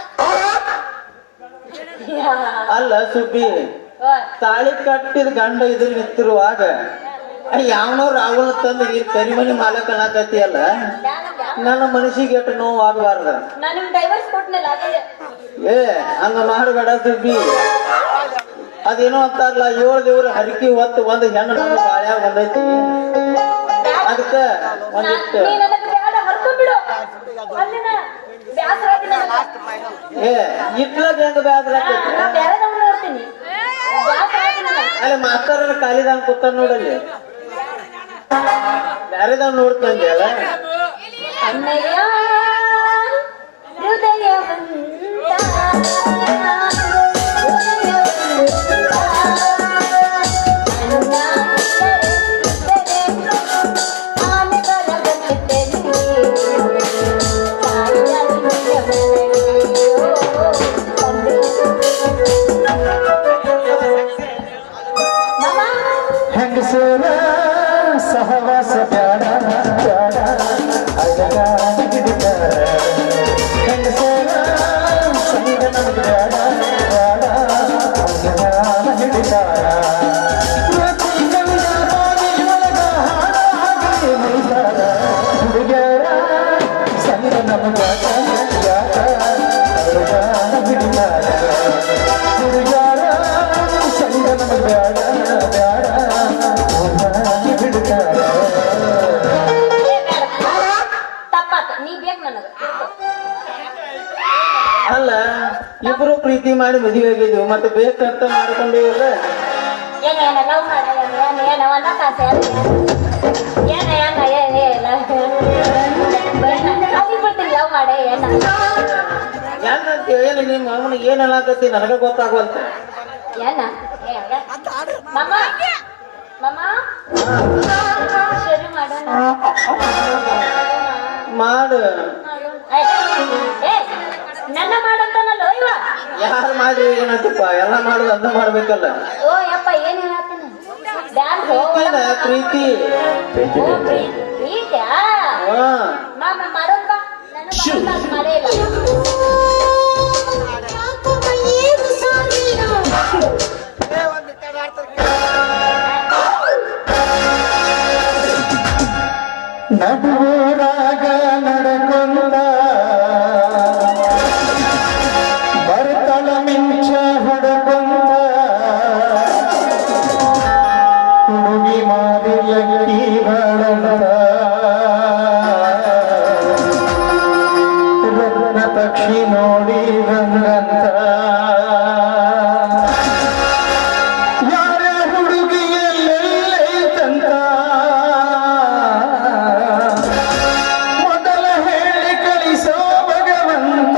ಅಲ್ಲ ಸುಬ್ಬಿ, ತಾಳಿ ಕಟ್ಟಿದ ಗಂಡ ಇದ್ರ ನಿಂತಿರುವಾಗ ಯಾವನೋ ರಾವಣ ತಂದು ಈ ಕರಿಮನಿ ಮಾಲಕ ಅನ್ನಕತ್ತಿಯಲ್ಲ, ನನ್ನ ಮನಸ್ಸಿಗೆ ಎಷ್ಟು ನೋವು ಆಗಬಾರ್ದ. ನಾನು ನಿಮ್ಗೆ ಡೈವರ್ಸ್ ಕೊಟ್ಟನಲ್ಲ ಅದೇ ಹಂಗ ಮಾಡಬೇಡ ಸುಬ್ಬಿ. ಅದೇನೋ ಅಂತಾರಲ್ಲ, 7 ದೇವ್ರ ಹರಕಿ ಹೊತ್ತು ಒಂದು ಹೆಣ್ಣು ನಮ್ಮ ಬಾಳ್ಯಾಗ ಬಂದೈತಿ. ಅದಕ್ಕ ಒಂದಿಷ್ಟು ನೀ ನನಗೆ ಬೇಡ ಹರ್ಕೊಂಡ್ಬಿಡು ಅಲ್ಲಿನ ಬ್ಯಾಸರ ಆಗಿ ಇಟ್ಲಾಗ ಹೆಂಗ ಬ್ಯಾದ್ರ ಬೇರೆದವ್ರು ನೋಡ್ತೀನಿ ಬ್ಯಾಸರ ಆಗಿ ನನಗೆ ಅಲ್ಲಿ ಮಾಸ್ತರ್ ಕಾಲಿದಂಗ ಕೂತ ನೋಡಲ್ಲಿ, ಬ್ಯಾರೆದವ್ ನೋಡ್ತಂದೆ ಅಲ್ಲ. ಅಣ್ಣಯ್ಯ ಹೃದಯವಂತ ಹೆಂಗಸರ ಸಹವಾಸ ಬ್ಯಾಡ ಬ್ಯಾಡ ಅಳಗ ಹಿಡಿತಾರ. ಹೆಂಗಸರ ಸಂಗ ನಮಗೆ ಬ್ಯಾಡ ಬ್ಯಾಡ ಅಳಗ ಹಿಡಿತಾರ. ಹುಡುಗ್ಯಾರ ಸಂಗ ನಮಗೆ ಯಾಕ ಅಳಗ ಹಿಡಿತಾರ. ಹುಡುಗ್ಯಾರ ಸಂಗ ನಮಗೆ ಬ್ಯಾಡ ಬ್ಯಾಡ ತಪ್ಪಾತ ನೀ ಬೇಕು ನನಗೆ ಅಲ್ಲ, ಇಬ್ರು ಪ್ರೀತಿ ಮಾಡಿ ಮದುವೆ ಆಗಿದ್ವಿ, ಮತ್ತೆ ಬೇಕಂತ ಮಾಡ್ಕೊಂಡಿವಲ್ಲ. ಏನ ಲವ್ ಮಾಡ ಏನ ಒಂದ ತಾಸೆ ಏನ ಏನ ಬಿಡ್ತೀನಿ ಲವ್ ಮಾಡೆ ಏನ ಏನಂತ ಏನು ನಿಮ್ಮ ಅವನ ಏನ್ ಹೇಳಕತ್ತಿ ನನಗ ಗೊತ್ತಾಗವಲ್ತ. ಏನ ಮಮ್ಮ ಮಮ್ಮ ಸರಿ ಮಾಡೋಣ ಮಾಡು. ಏ ನನ್ನ ಮಾಡಂತಾನಲ್ಲ ಇವ ಯಾರು ಮಾಡಿ ಏನಂತಪ್ಪ, ಎಲ್ಲ ಮಾಡುದು ಅಂದ ಮಾಡ್ಬೇಕಲ್ಲ. ಓ ಯಪ್ಪ ಏನ್ ಹೇಳತ್ತೀನಿ ಡ್ಯಾನ್ಸ್ ಪ್ರೀತಿ ಪ್ರೀತಿಯಾ ಹಾ ಮಾಮ ಮಾಡೋದ್ ಬಾ ನಾನು ಮಾಡೇ ಇಲ್ಲ ನಡುರಾಗ ನಡ್ಕೊಂಡ ಬರ್ತಳ ಮಿಂಚ ಹೊಡ್ಕೊಂಡ ಹುಡುಗಿ ಮಾರಿಲಕ್ಕಿ ಬಡದ ರತ್ನ ಪಕ್ಷಿ ನೋಡಿ ಬಂದಂತ ಯಾರ ಹುಡುಗಿಯಲ್ಲೆಲ್ಲೈತಂತ ಮೊದಲ ಹೇಳಿ ಕಳಿಸೋ ಭಗವಂತ.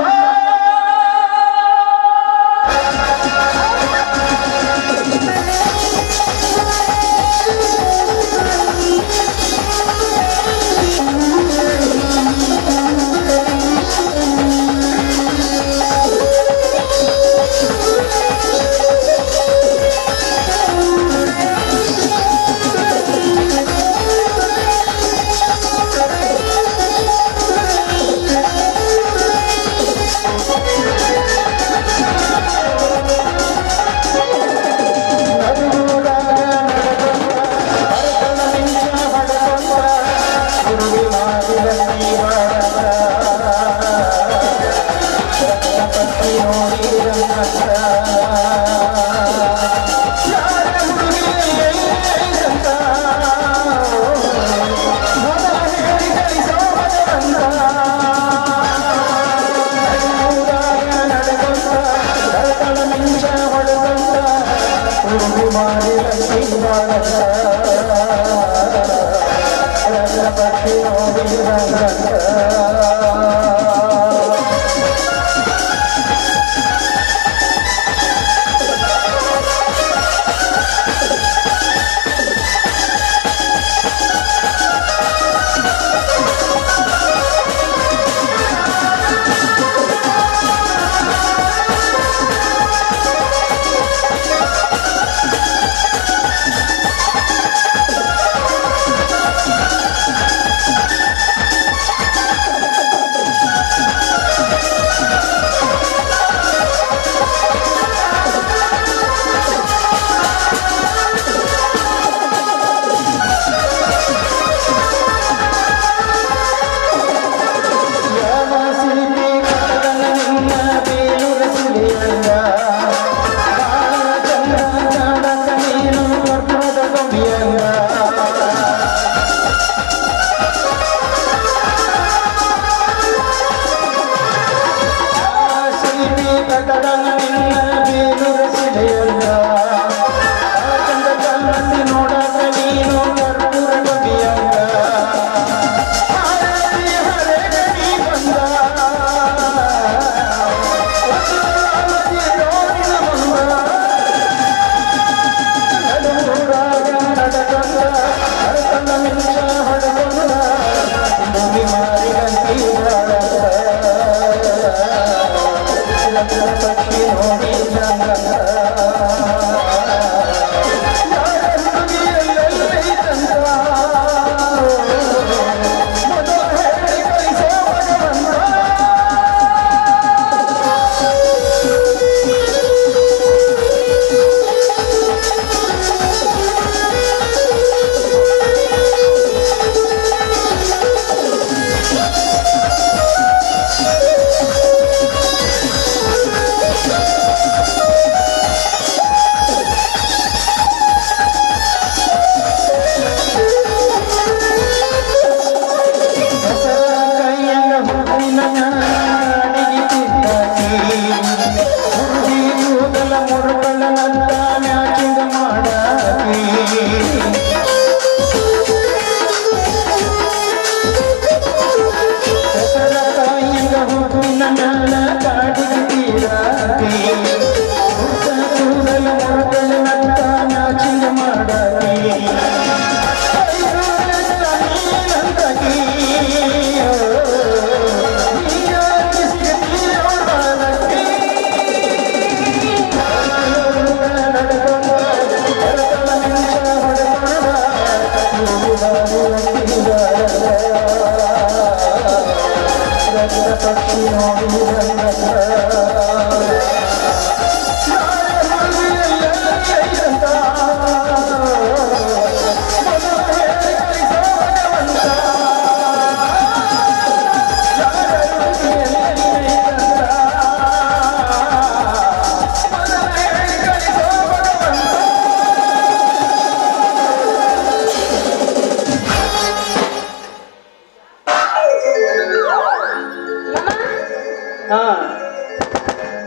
ಹಾ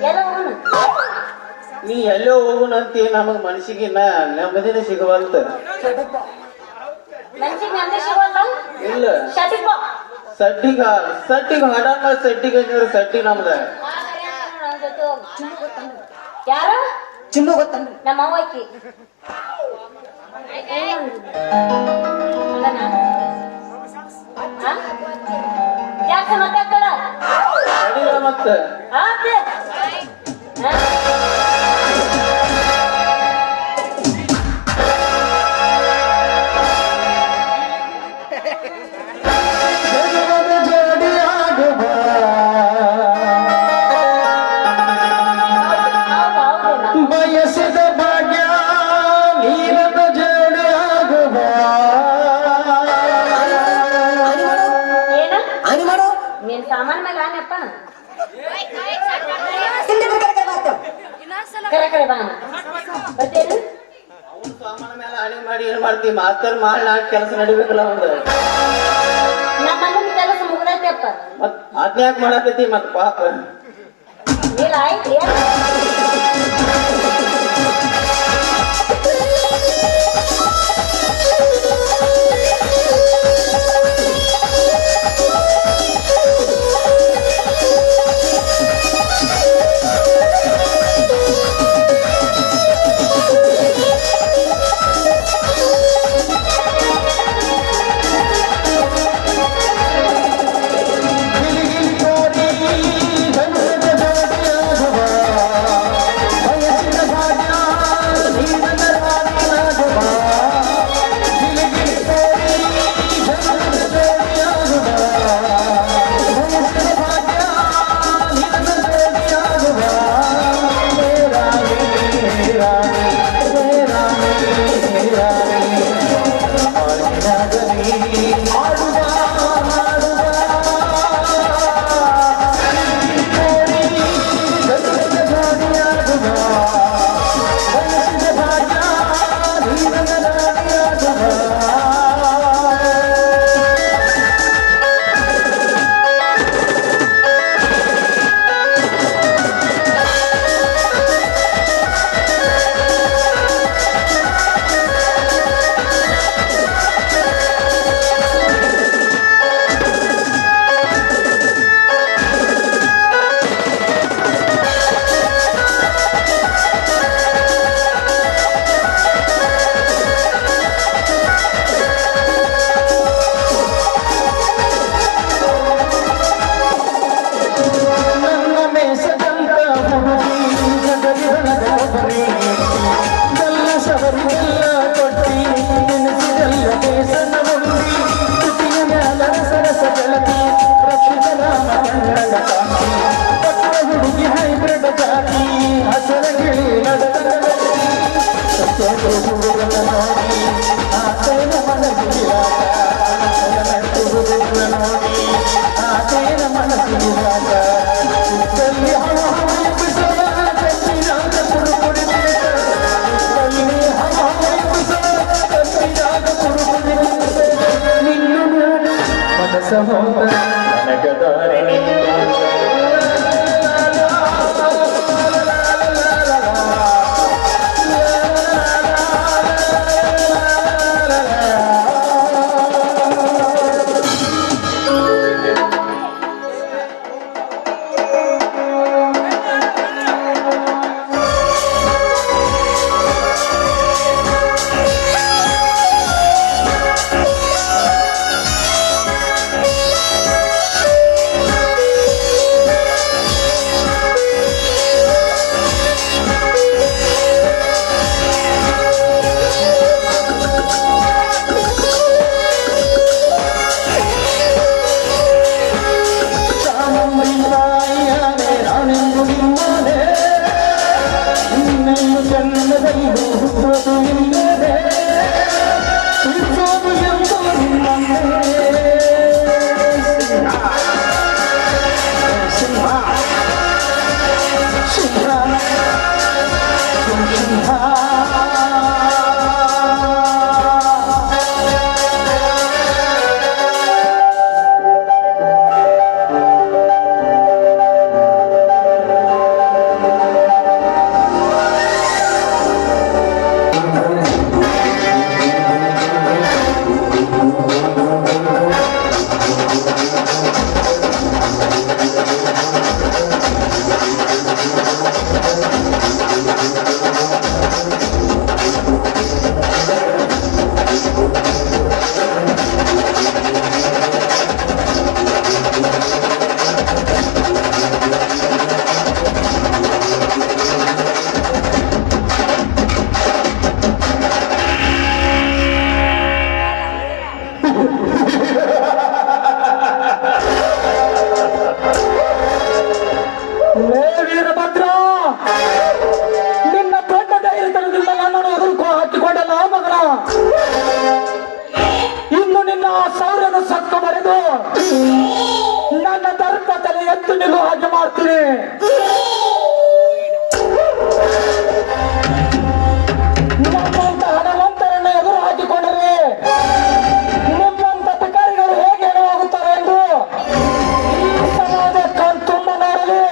ಎಲ್ಲ ಹೋಗೋಣ. ನೀ ಎಲ್ಲೋ ಹೋಗುಣಂತ ನಮಗ್ ಮನಸ್ಸಿಗೆ ನೆಮ್ಮದಿನ ಸಿಗವಲ್ತ. ಮನ್ಸಿಗೆ ನೆಮ್ಮದಿ ಸಿಗೋಲ್ಲ. ಇಲ್ಲ ಶಟಿಗ್ ಬಾ. ಸಟ್ಟಿಗ ಹಡಂಗ ಸಟ್ಟಿಗೆ ಸಟ್ಟಿ ನಮ್ದ. ಯಾರ ಚಿನ್ನು ಗೊತ್ತನ್ರಿ ನಮ್ಮ ಅವ್ವ ಆಕಿ. ಯಾಕೆ ಮಾತಾಡ್ತಾಳ? ಅಡಿಲ್ಲ ಮತ್ತ ಆತೆ. ಬಯಸಿದ ಭಾಗ್ಯ ನೀರದ ಜೋಡಿಯಾಗುವ ಏನ ಆನಿ ಮಾಡು ನೀನ್ ಸಾಮಾನ್ ಮೇಲೆ ಆನೆಪ್ಪ. ಕರೆ ಕರೆ ಬಾ ಬರ್ತೇನು? ಅವ್ನ ಸಾಮಾನ ಮೇಲೆ ಅಡಿ ಮಾಡಿ ಏನ್ ಮಾಡ್ತಿ? ಮಾಸ್ತರ್ ಮಾಡಿ ನಾ ಕೆಲಸ ನಡಿಬೇಕಲ್ಲ ಒಂದು. ನಮ್ಮ ಮನೆ ಕೆಲಸ ಮುಗ್ದೈತಿ ಅಪ್ಪ. ಮತ್ ಅದ್ನ್ಯಾಕ್ ಮಾಡಕತ್ತಿ ಮತ್ ಪಾಪ. ಇಲ್ಲ ಆಯ್ತು ಏನ್ ಹೊಡೆದು ನನ್ನ ಧರ್ಮ ತಲೆ ಎತ್ತು ನಿಲ್ಲುವ ಹಾಗೆ ಮಾಡ್ತೀನಿ. ನಮ್ಮಂತ ಹಣವಂತರನ್ನು ಎದುರು ಹಾಕಿಕೊಂಡರೆ ನಿಮ್ಮಂತ ಪಿಕಾರಿಗಳು ಹೇಗೆ ಹೋಗುತ್ತಾರೆ ಎಂದು ಈ ಸಮಾಜ ಕಣ್ತುಂಬ ನೋಡಲಿ.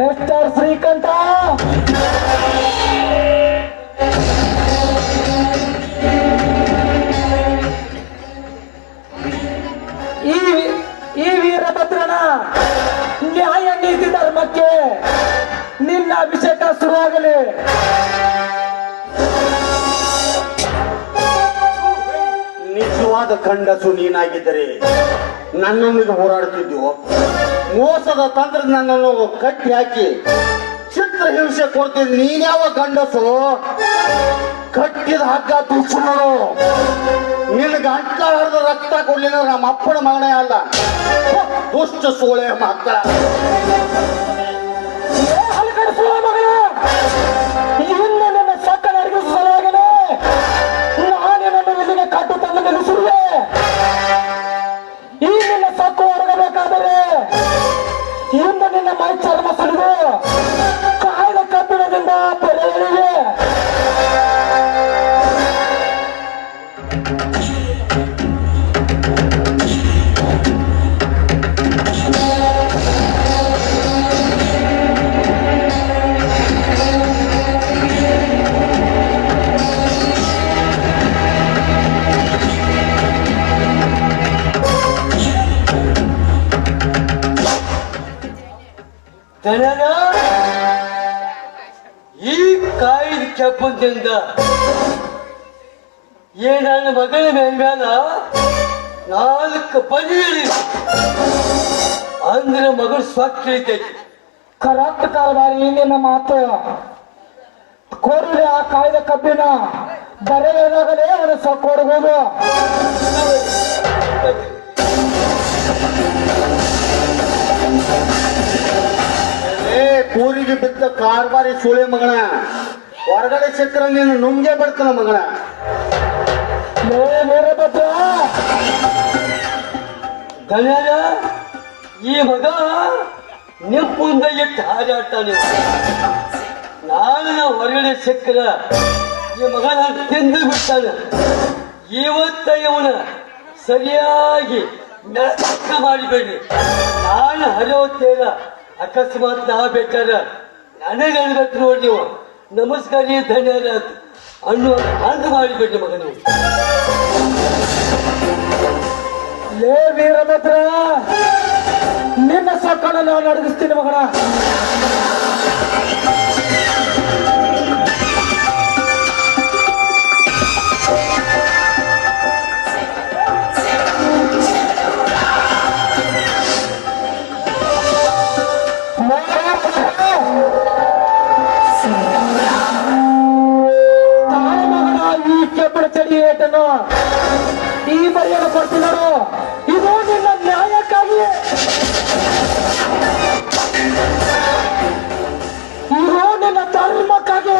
ಮಿಸ್ಟರ್ ಶ್ರೀಕಂಠ, ಈ ವೀರಭದ್ರನ ನ್ಯಾಯ ನೀತಿ ಧರ್ಮಕ್ಕೆ ನಿನ್ನ ಅಭಿಷೇಕ ಶುರುವಾಗಲಿ. ನಿಜವಾದ ಗಂಡಸು ನೀನಾಗಿದ್ದರೆ ನನ್ನೊಂದಿಗೆ ಹೋರಾಡುತ್ತಿದ್ದೆವು. ಮೋಸದ ತಂತ್ರದ ನನ್ನನ್ನು ಕಟ್ಟಿ ಹಾಕಿ ಚಿತ್ರ ಹಿಂಸೆ ಕೊಡ್ತಿದ್ದೆ. ನೀನ್ಯಾವ ಗಂಡಸು? ಕಟ್ಟಿದ ಹಗ್ಗ ದುಶ್ಮನರು. ನಿನ್ನ ಗಂಟ್ಲ ಹರಿದ ರಕ್ತ ಕೊಡ್ಲಿಲ್ಲ ನಮ್ಮ ಅಪ್ಪನ ಮಗನೇ ಅಲ್ಲ, ದುಷ್ಟ ಸೋಳೆ ಮಕ್ಕಳ. ಇನ್ನು ನಿನ್ನ ಸಕ್ಕ ನಡಗಿಸುವ ಸಲುವಾಗಿನೇ ನಾನೇ ನನ್ನ ಇಲ್ಲಿಗೆ ಕಟ್ಟು ತಂದು ನಿಲ್ಲಿಸಿರುವೆ. ಈ ನಿನ್ನ ಸಕ್ಕು ಹೊರಗಬೇಕಾದರೆ ಇಂದು ನಿನ್ನ ಮೈ ಚರ್ಮ ಸುಲಿದು ಕಾಯ್ದ ಕಬ್ಬಿಣದಿಂದ ಪಡೆಯಲಿವೆ. ಜನರ ಈ ಕಾಯಿದ ಕೆಪ್ಪದಿಂದ ನನ್ನ ಮಗಳ ಮೇಲ್ಮೇಲ 4 ಬದಿಯಲ್ಲಿ ಅಂದ್ರೆ ಮಗಳು ಸ್ವಚ್ಛ ಇರ್ತೈತಿ. ಕರೆಕ್ಟ್ ಕಾಲದಾರಿ ನಿನ್ನ ಮಾತು. ಕೊಡ್ಲಿ ಆ ಕಾಯ್ದ ಕಬ್ಬಿನ ಬರೆಯಲಾಗಲೇ ಅವನು ಸೊಕ್ಕು ಹೊಡಬಹುದು. ಕೂರಿಗೆ ಬಿದ್ದ ಕಾರ್ಬಾರಿ ಸುಳೆ ಮಗನ, ಹೊರಗಡೆ ಸಿಕ್ಕರ ನೀನು ನುಂಗೆ ಬಿಡ್ತಾನ ಮಗನ. ವೀರಭದ್ರ, ಗಣ್ಯರ ಈ ಮಗ ನಿಮ್ಮ ಮುಂದೆ ಎಷ್ಟು ಹಾರಾಡ್ತಾನೆ. ನಾನು ಹೊರಗಡೆ ಸಿಕ್ಕರ ಈ ಮಗ ನಾನು ತಿಂದು ಬಿಡ್ತಾನೆ. ಇವತ್ತ ಇವನ ಸರಿಯಾಗಿ ನಾಟಕ ಮಾಡಿಬೇಡಿ. ನಾನು ಹರಿಯೋತ್ತೇನ ಅಕಸ್ಮಾತ್ ನಾ ಬೇಕಾದ್ರೆ ನನಗೆ ಅನ್ಬೇಕು ನೋಡಿ. ನೀವು ನಮಸ್ಕಾರ ಧನ್ಯವಾದ ಅನ್ನೋ ಹಂಗ ಮಾಡಿಬೇಡಿ ಮಗ ನೀವು. ಲೇ ವೀರಭದ್ರ, ನಿನ್ನ ಸಕ್ಕನ ನಾನು ಅಡಗಿಸ್ತೀನಿ ಮಗನ. ಈ ಕೆಬ್ಬಳ ಚಡಿ ಏಟನ್ನು ಈ ಬರೆಯನ್ನು ಕೊಡ್ತಿದ್ದಾರೋ ಇದು ನಿನ್ನ ನ್ಯಾಯಕ್ಕಾಗಿ, ಇದು ನಿನ್ನ ಧರ್ಮಕ್ಕಾಗಿ,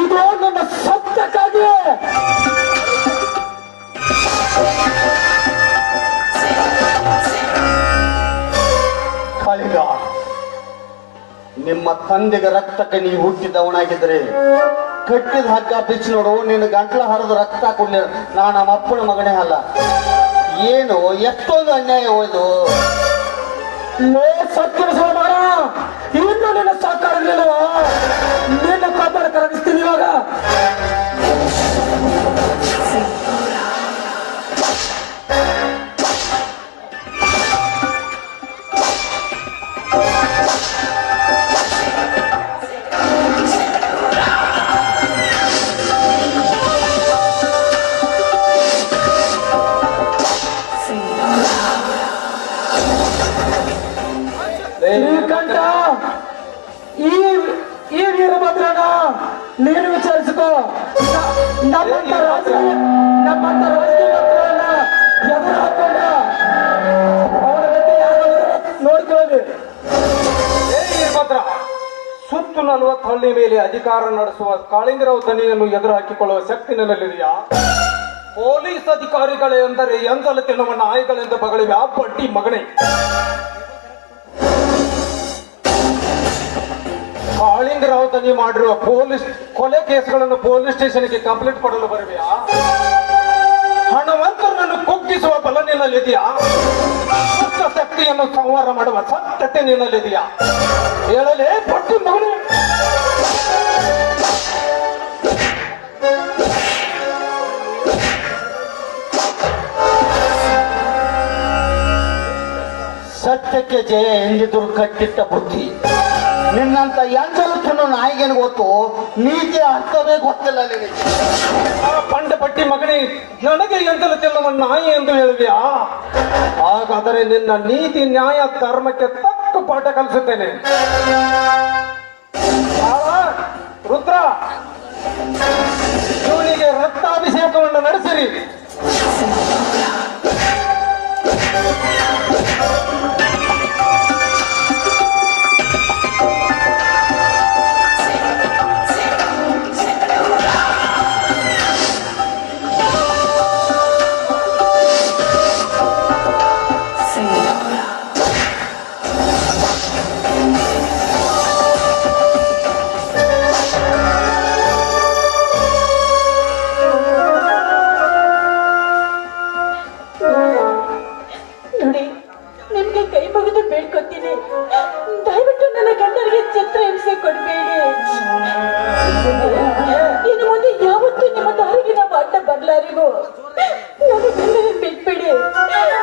ಇದು ನಿನ್ನ ಸತ್ಯಕ್ಕಾಗಿ. ಕಾಳಿಗ, ನಿಮ್ಮ ತಂದೆಗೆ ರಕ್ತಕ್ಕೆ ನೀವು ಹುಟ್ಟಿದವನಾಗಿದ್ರೆ ಕಟ್ಟಿದ ಹಗ್ಗ ಬಿಚ್ಚಿ ನೋಡು. ನಿನ್ನ ಗಂಟ್ಲ ಹರಿದ ರಕ್ತ ಕೊಡ್ಲಿ. ನಾನು ನಮ್ಮ ಅಪ್ಪನ ಮಗನೇ ಅಲ್ಲ. ಏನು ಎಷ್ಟೊಂದು ಅನ್ಯಾಯ ಹೋಯ್ತು. ಲೇ ಸತ್ತಿನ ಸೋಮರ, ಇನ್ನು ನಿನ್ನ ಸಾಕಾರ ಇರಲಿಲ್ಲವ? ನಿನ್ನ ಕಬ್ಬರ ಕರಗಿಸ್ತೀನಿ ಇವಾಗ. ಶ್ರೀಕಂಠ, ಈ ವೀರಭದ್ರನ ನೀನು ವಿಚಾರಿಸಿಕೋ. ನಮ್ಮಂತ ರಾಜಕೀಯ ಎದುರು ಹಾಕೊಂಡ ಅವನ ಗತಿ ಯಾರು ನೋಡ್ಕೊಳ್ಳಿ. ವೀರಭದ್ರ, ಸುತ್ತು 40 ಹಳ್ಳಿ ಮೇಲೆ ಅಧಿಕಾರ ನಡೆಸುವ ಕಾಳಿಂಗರಾವ್ ದನಿಯನ್ನು ಎದುರು ಹಾಕಿಕೊಳ್ಳುವ ಶಕ್ತಿ ನನ್ನಲ್ಲಿದೆಯಾ? ಪೊಲೀಸ್ ಅಧಿಕಾರಿಗಳೇ ಎಂದರೆ ಎಂದಲು ತಿನ್ನುವ ನಾಯಿಗಳೆಂದು ಬಗಳಿವೆ ಆ ಬಡ್ಡಿ ಮಗನೇ. ಕಾಳಿಂಗರಾವ್ ದನಿ ಮಾಡಿರುವ ಪೊಲೀಸ್ ಕೊಲೆ ಕೇಸ್ಗಳನ್ನು ಪೊಲೀಸ್ ಸ್ಟೇಷನ್ಗೆ ಕಂಪ್ಲೇಂಟ್ ಕೊಡಲು ಬರುವೆಯಾ? ಹಣವಂತರನ್ನು ಕುಗ್ಗಿಸುವ ಬಲ ನಿನ್ನಲ್ಲಿದೆಯಾ? ದುಷ್ಟ ಶಕ್ತಿಯನ್ನು ಸಂಹಾರ ಮಾಡುವ ಸತ್ಯತೆ ನಿನ್ನಲ್ಲಿದೆಯಾ? ಹೇಳಲೇ ಬಡ್ಡಿ ಮಗನೇ. ಸತ್ಯಕ್ಕೆ ಜಯ ಎಂದಿದ್ರು ಕಟ್ಟಿಟ್ಟ ಬುದ್ಧಿ. ನಿನ್ನಂತ ಎಂಜಲು ನಾಯಿಗೇನು ಗೊತ್ತು, ನೀತಿ ಅರ್ಥವೇ ಗೊತ್ತಿಲ್ಲ ನಿನಗೆ. ಆ ಪಂಡ ಪಟ್ಟಿ ಮಗನೇ, ನನಗೆ ಎಂದಲು ತಿನ್ನುವ ನಾಯಿ ಎಂದು ಹೇಳುವೆಯಾ? ಹಾಗಾದರೆ ನಿನ್ನ ನೀತಿ ನ್ಯಾಯ ಧರ್ಮಕ್ಕೆ ತಕ್ಕ ಪಾಠ ಕಲಿಸುತ್ತೇನೆ. ರುದ್ರ, ಇವನಿಗೆ ರಕ್ತಾಭಿಷೇಕವನ್ನು ನಡೆಸಿರಿ. ನೋಡಿ, ನಿಮ್ಗೆ ಕೈ ಮುಗಿದು ಬೇಡ್ಕೊತೀನಿ, ದಯವಿಟ್ಟು ನನ್ನ ಗಂಡರಿಗೆ ಚಿತ್ರಹಿಂಸೆ ಕೊಡಬೇಡಿ. ಇನ್ನು ಮುಂದೆ ಯಾವತ್ತೂ ನಿಮ್ಮ ದಾರಿಗೆ ನಾವು ಅಡ್ಡ ಬರ್ಲಾರಿವು. ನನ್ನ ಗಂಡನ ಬಿಟ್ಬಿಡಿ.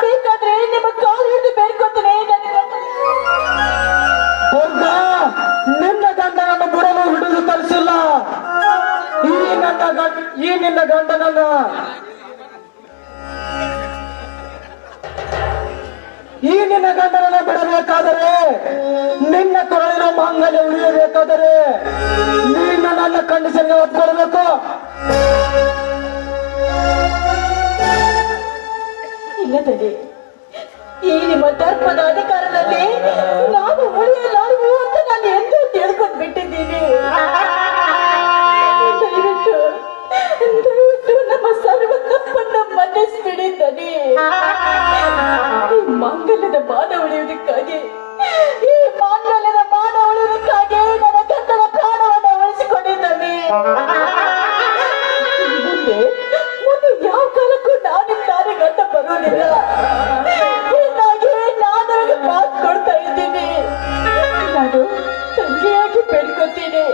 ಬೇಕಾದ್ರೆ ನಿಮ್ಮ ಕಾಲು ಹಿಡಿದು ಬೇಡ್ಕೊತೀನಿ. ನಿನ್ನ ಗಂಡನನ್ನು ಬಿಡಲು ಹಿಡಿದು ತರಿಸಿಲ್ಲ. ಈ ನಿನ್ನ ಗಂಡನನ್ನ ಬಿಡಬೇಕಾದರೆ, ನಿನ್ನ ಕೊರಳಿನ ಮಾಂಗಲ್ಯ ಉಳಿಯಬೇಕಾದರೆ ನೀನು ನನ್ನ ಕಂಡೀಷನ್ಗೆ ಒಪ್ಕೊಳ್ಬೇಕು. ಇಲ್ಲದಡಿ, ಈ ನಿಮ್ಮ ಧರ್ಮದ ಅಧಿಕಾರದಲ್ಲಿ ನಾನು ಉಳಿಯಲಾರವು ಅಂತ ನಾನು ಎಂದೂ ತಿಳ್ಕೊಂಡು ಬಿಟ್ಟಿದ್ದೀನಿ. ದಯವಿಟ್ಟು ನಮ್ಮ ಸರ್ವ ತಪ್ಪನ್ನು ಮನ್ನಿಸ್ಬಿಡಿದ್ದಾನೆ. ಈ ಮಾಂಗಲ್ಯದ ಮಾನ ಉಳಿಯುವುದಕ್ಕಾಗಿ ನನ್ನ ಗಂಡನ ಪ್ರಾಣವನ್ನು ಉಳಿಸಿಕೊಂಡಿದ್ದಾನೆ. ಮುಂದೆ ಯಾವ ಕಾಲಕ್ಕೂ ನಾನಿದ್ದಾರೆ ಗಂಡ ಬರೋದಿಲ್ಲ. ಹೀಗಾಗಿ ನಾನು ಅವರಿಗೆ ಮಾತು ಕೊಡ್ತಾ ಇದ್ದೀನಿ. ನಾನು ತಂಗಿಯಾಗಿ ಬೇಡ್ಕೊತೀನಿ,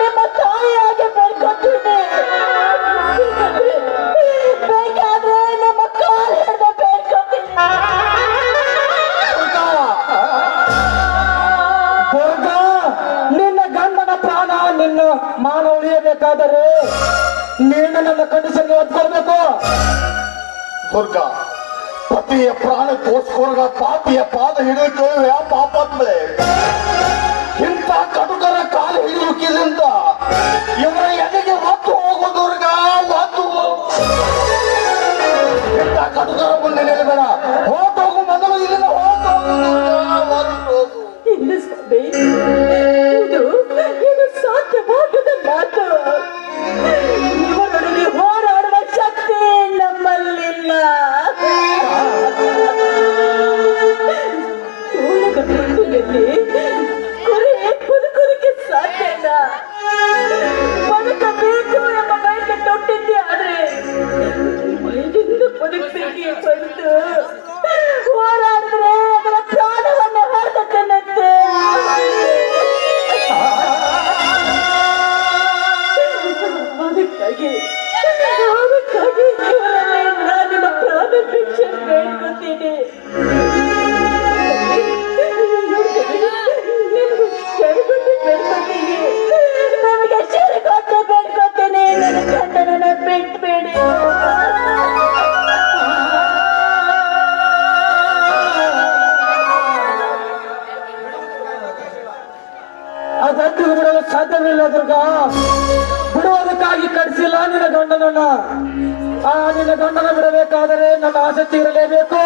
ನಿಮ್ಮ ತಾಯಿಯಾಗಿ ಬೇಡ್ಕೊತೀನಿ. ಬೇಕಾದ್ರೆ ನಿಮ್ಮ ಕಾಲು ಹಿಡಿದು ಬೇಡ್ಕೊತೀನಿ. ನಿನ್ನ ಗಂಡನ ಪ್ರಾಣ, ನಿನ್ನ ಮಾನ ಉಳಿಯಬೇಕಾದರೆ ನೀನು ನನ್ನ ಕಂಡೀಷನ್ಗೆ ಒಪ್ಕೊಳ್ಬೇಕು. ದುರ್ಗಾ, ಪತಿಯ ಪ್ರಾಣಕ್ಕೋಸ್ಕರ ಪಾಪಿಯ ಪಾದ ಹಿಡಿದು ಪಾಪಾತ್ಮಳೆ. ಇಂಥ ಕಟುಕರ ಕಾಲು ಹಿಡಿಯುವುದರಿಂದ ಇವರ ಎದೆಗೆ ಹೊತ್ತು ಹೋಗು ದುರ್ಗಾ, ಹೊತ್ತು ಇಂಥ ಕಟುಕರ ಮುಂದೆ ನಿಲ್ಲಬೇಡ. ಹೋಗು ಮೊದಲು, ಇಲ್ಲಿಂದ ಹೋಗು ದುರ್ಗಾ, ಹೊರಟು ಹೋಗು. ಇಲ್ಲ ಸ್ವಾಮಿ, ಇದು ಸಾಧ್ಯವಾಗದ ಮಾತು. ಇವರೊಡನೆ ಹೋರಾಡುವ ಶಕ್ತಿ ನಮ್ಮಲ್ಲಿಲ್ಲ. ಕುರಿ ಬದುಕೋದಕ್ಕೆ ಸಾಧ್ಯನ? ಬದುಕಬೇಕು ಎಂಬ ಬಯಕೆ ತೊಟ್ಟಿದ್ದೆ, ಆದ್ರೆ ಮೈದಿಂದ ಬದುಕಬೇಕೆ ಬಂದು ಹೋರಾಡಿದ್ರೆ ಅದರ ಪ್ರಾಣವನ್ನು ಹಾಕತ್ತನಂತೆ. ಅದಕ್ಕಾಗಿ ಇವರಲ್ಲಿ ನಾನು ಪ್ರಾಣ ಭಿಕ್ಷೆ ಬೇಡ್ಕೊತೀನಿ. ನಿಮ್ಗೆ ಶರಗೊಟ್ಟು ಬೇಡ್ಕೊತೀನಿ, ನಮಗೆ ಶರಗೊಟ್ಟು ಬೇಡ್ಕೊತೀನಿ. ನನ್ನ ಗಂಡನನ್ನ ಬಿಟ್ಬೇಡಿ. ಅದನ್ನು ಬಿಡಲು ಸಾಧ್ಯವಿಲ್ಲ ದುರ್ಗಾ. ಬಿಡುವುದಕ್ಕಾಗಿ ಕಡಿಸಿಲ್ಲ ನಿನ್ನ ಗಂಡನನ್ನ. ನಿನ್ನ ಗಂಡನ ಬಿಡಬೇಕಾದರೆ ನನ್ನ ಆಸಕ್ತಿ ಇರಲೇಬೇಕು.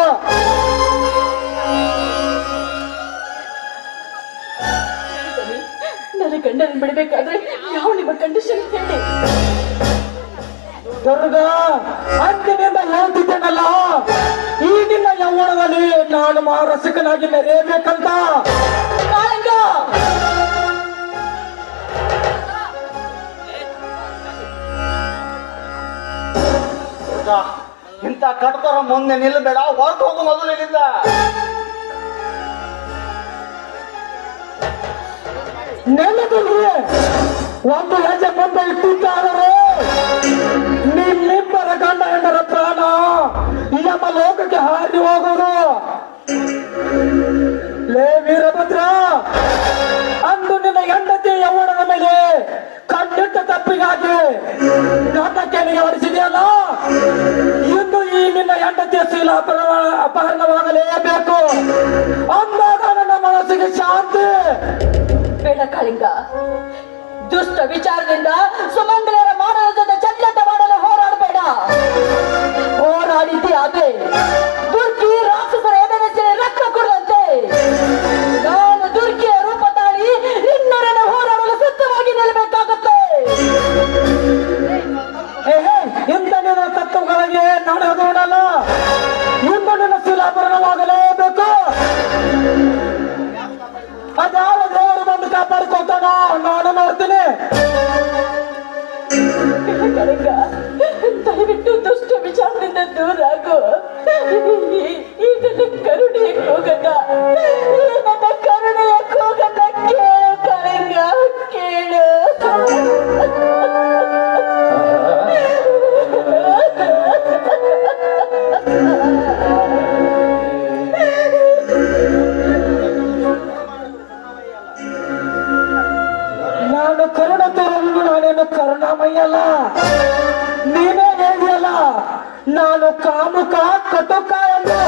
ನನ್ನ ಗಂಡನ ಬಿಡಬೇಕಾದ್ರೆ ಯಾವ ನಿಮ್ಮ ಕಂಡೀಷನ್ ಹೇಳಿ. ದುರ್ಗ, ಅಂದಿನಿಂದ ಹೇಳ್ತಿದ್ದೇನಲ್ಲ, ಈ ನಿನ್ನ ಯೌವನದಲ್ಲಿ ನಾನು ಮಾರಸಿಕನಾಗಿ ಮೆರೆಯಬೇಕಂತ. ಕಾಳಿಂಗ, ಇಂಥ ಕಟ್ತರ ಮುಂದೆ ನಿಲ್ಲಬೇಡ, ಹೊರಟು ಹೋಗು ಮೊದಲು ಇಲ್ಲಿಂದ. ನೆಲದಲ್ಲಿ ಒಂದು ಹೆಜ್ಜೆ ಮುಂದೆ ಇಟ್ಟಿದ್ದಾದರೆ ನಿಮ್ಮಿಬ್ಬರ ಗಂಡ ಹೆಂಡರ ಪ್ರಾಣ ನಮ್ಮ ಲೋಕಕ್ಕೆ ಹಾರಿ ಹೋಗೋದು. ಲೇ ವೀರಭದ್ರ, ಅಂದು ನಿನ್ನ ಹೆಂಡತಿ ಯೌವನದ ಮೇಲೆ ಕಣ್ಣಿಟ್ಟ ತಪ್ಪಿಗಾಗಿ ನನ್ನ ಕೆನೆಗೆ ಹೊರಿಸಿದೆಯಲ್ಲ, ಇಂದು ಈ ನಿನ್ನ ಹೆಂಡತಿಯ ಶೀಲ ಅಪಹರಣವಾಗಲೇಬೇಕು. ಅಂದಾಗ ನನ್ನ ಮನಸ್ಸಿಗೆ ಶಾಂತಿ. ಬೇಡ ಕಾಳಿಂಗ, ದುಷ್ಟ ವಿಚಾರದಿಂದ ಸುಮಂಗಲರ ಮಾಡದ ಜೊತೆ ಚಟ್ಲಟ ಮಾಡಲು ಹೋರಾಡಬೇಡ. ಹೋರಾಡಿದ್ದೆ ಆದ್ರೆ ದುರ್ಗಿ ರಾಕ್ಷಸರ ಎದೆನೆಚ್ಚಿನ ರಕ್ತ ಕೊಡುವಂತೆ ನಾನು ದುರ್ಗಿಯ ರೂಪ ತಾಳಿ ನಿನ್ನರನ್ನ ಹೋರಾಡಲು ಸಿದ್ಧವಾಗಿ ನಿಲ್ಲಬೇಕಾಗುತ್ತೆ. ಇಂಥ ನಿನ್ನ ತತ್ವಗಳಿಗೆ ನಡೆಯೋಣಲ್ಲ, ಇಂದು ನಿನ್ನ ಶೀಲಾಭರಣವಾಗಲೇಬೇಕು. ಅದ್ಯಾವ ದೇವರು ಬಂದು ಕಾಪಾಡಿಕೊಳ್ತಾನೋ ನಾನು ನೋಡ್ತೀನಿ. ಕಾಳಿಂಗ, ದಯವಿಟ್ಟು ದುಷ್ಟ ವಿಚಾರದಿಂದ ದೂರ ಆಗು. ಈ ನನ್ನ ಕರುಣೆಯ ಕೂಗದ, ಈ ನನ್ನ ಕರುಣೆಯ ಕೂಗದ ಕೇಳು ಕಾಳಿಂಗ, ಕೇಳು. ನಾನು ಕರುಣ ತೋರಲು ನಾನೇನು ಕರುಣಾಮಯ್ಯಲ್ಲ. ನೀನೇ ಹೇಳಿಯಲ್ಲ, ನಾನು ಕಾಮುಕ ಕಟುಕ ಎಂದು.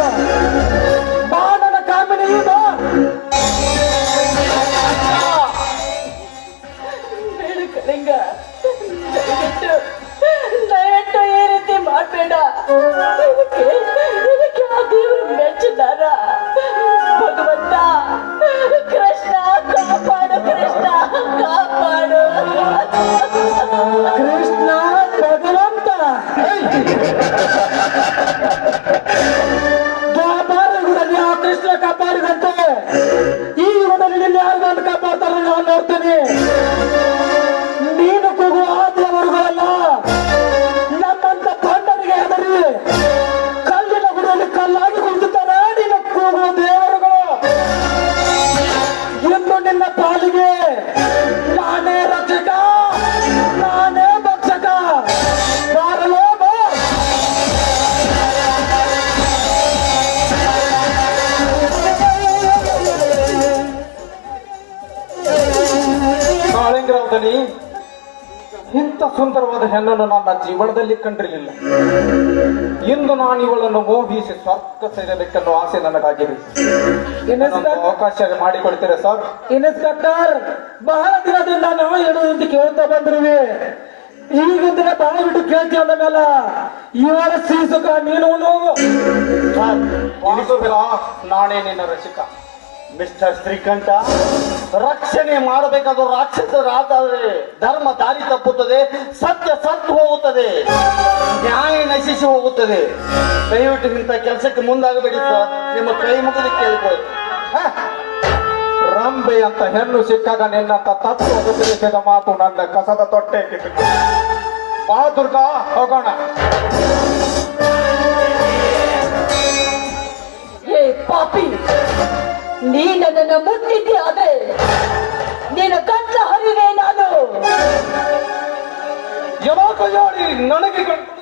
ಬಾ ನನ್ನ ಕಾಮಿನಿ ಇದು. ಬೇಡ ಕಾಳಿಂಗ, ದಯವಿಟ್ಟು ಈ ರೀತಿ ಮಾಡಬೇಡ. ಇದಕ್ಕೆ ಆ ದೇವರು ಮೆಚ್ಚಿದಾರ. ಭಗವಂತ, ಕೃಷ್ಣ ಕಾಪಾಡು, ಕೃಷ್ಣ ಕಾಪಾಡು. ಕೃಷ್ಣ ಭಗವಂತ ದ್ವಾಪರಯುಗದಲ್ಲಿ ಆ ಕೃಷ್ಣ ಕಾಪಾಡಿದಂತೆ ಈ ಯುಗದಲ್ಲಿ ನಿನ್ನ ಯಾರು ನಾನು ಕಾಪಾಡ್ತಾರೆ ನಾನು ನೋಡ್ತೀನಿ. ನೀನು ಕೂಗುವ ಆ ದೇವರುಗಳಲ್ಲ, ನಮ್ಮಂತ ಪಂಡರಿಗೆ ಹೆದರಿ ಕಲ್ಲಿನ ಗುಡಿಯಲ್ಲಿ ಕಲ್ಲಾಗಿ ಕುಳಿತುತ್ತಾರೆ ನೀನು ಕೂಗುವ ದೇವರುಗಳು. ಎಂದು ನಿನ್ನ ಪಾಲಿಗೆ ನಾನೇ ರಕ್ಷಕ, ನಾನೇ ಭಕ್ಷಕ. ಬಾರಲೋ ಬಾ. ಕಾಳಿಂಗರಾವ್ದನಿ, ಇಂಥ ಸುಂದರವಾದ ಹೆಣ್ಣನ್ನು ನನ್ನ ಜೀವನದಲ್ಲಿ ಕಂಡಿರಲಿಲ್ಲ. ಇಂದು ನಾನು ಇವಳನ್ನು ಮೋಹಿಸಿ ಸ್ವರ್ಗ ಸೇರಬೇಕೆನ್ನುವ ಆಸೆ ನನಗಾಗಿದೆ. ಇನ್ನೊಂದು ಅವಕಾಶ ಮಾಡಿಕೊಡ್ತೀರಾ ಸರ್? ಇನ್ಸ್ಪೆಕ್ಟರ್, ಬಹಳ ದಿನದಿಂದ ನಾವು ಹೇಳುವುದಂತ ಕೇಳ್ತಾ ಬಂದ್ರಿವಿ. ಈಗಿನ ದಿನ ಬಾಯಿ ಬಿಟ್ಟು ಕೇಳ್ತೀವಿ ಅಂದ ಮೇಲೆ ಇವಳ ಸೀಸುಕ ನೀನು ಹೋಗು. ವಾಸುದೇವ, ನಾನೇ ನಿನ್ನ ರಸಿಕ. ಮಿಸ್ಟರ್ ಶ್ರೀಕಂಠ, ರಕ್ಷಣೆ ಮಾಡಬೇಕಾದ ರಾಕ್ಷಸರಾದರೆ ಧರ್ಮ ದಾರಿ ತಪ್ಪುತ್ತದೆ, ಸತ್ಯ ಸತ್ತು ಹೋಗುತ್ತದೆ, ನ್ಯಾಯ ನಶಿಸಿ ಹೋಗುತ್ತದೆ. ದಯವಿಟ್ಟು ಇಂಥ ಕೆಲಸಕ್ಕೆ ಮುಂದಾಗಬೇಡಿ ಸರ್, ನಿಮ್ಮ ಕೈ ಮುಗಿದು ಕೇಳಿಕೊಳ್ಳಿ. ರಂಬೆ ಅಂತ ಹೆಣ್ಣು ಸಿಕ್ಕಾಗ ನಿನ್ನಂತ ತತ್ವ ಉಪದೇಶದ ಮಾತು ನನ್ನ ಕಸದ ತೊಟ್ಟೆ ಕಿತ್ತು. ಬಾ ದುರ್ಗಾ, ಹೋಗೋಣ. ಏ ಪಾಪಿ, ನೀ ನನ್ನನ್ನು ಮುಟ್ಟಿದ್ದೆ ಆದ್ರೆ ನಿನ್ನ ಕಟ್ಟ ಹರಿವೆ ನಾನು. ಯಾವಾಗ ಹೇಳಿ ನನಗೆ ಗಂಟು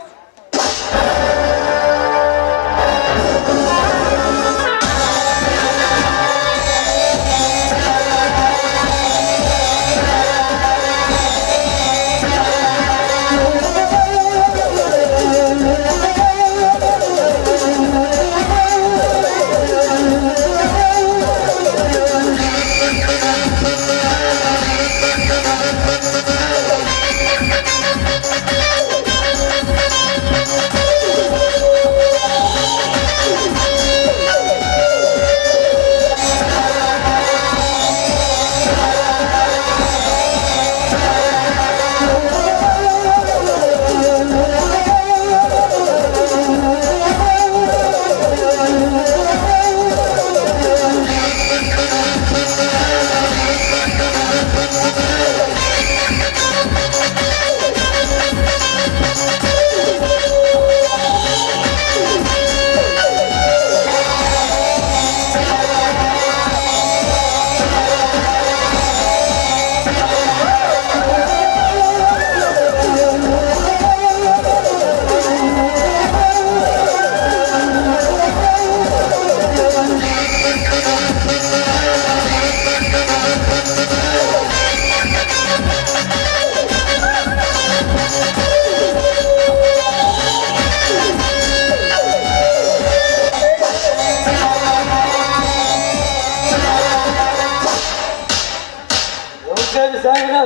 ಸರ್ಕಾರಿ ಸಾಗರ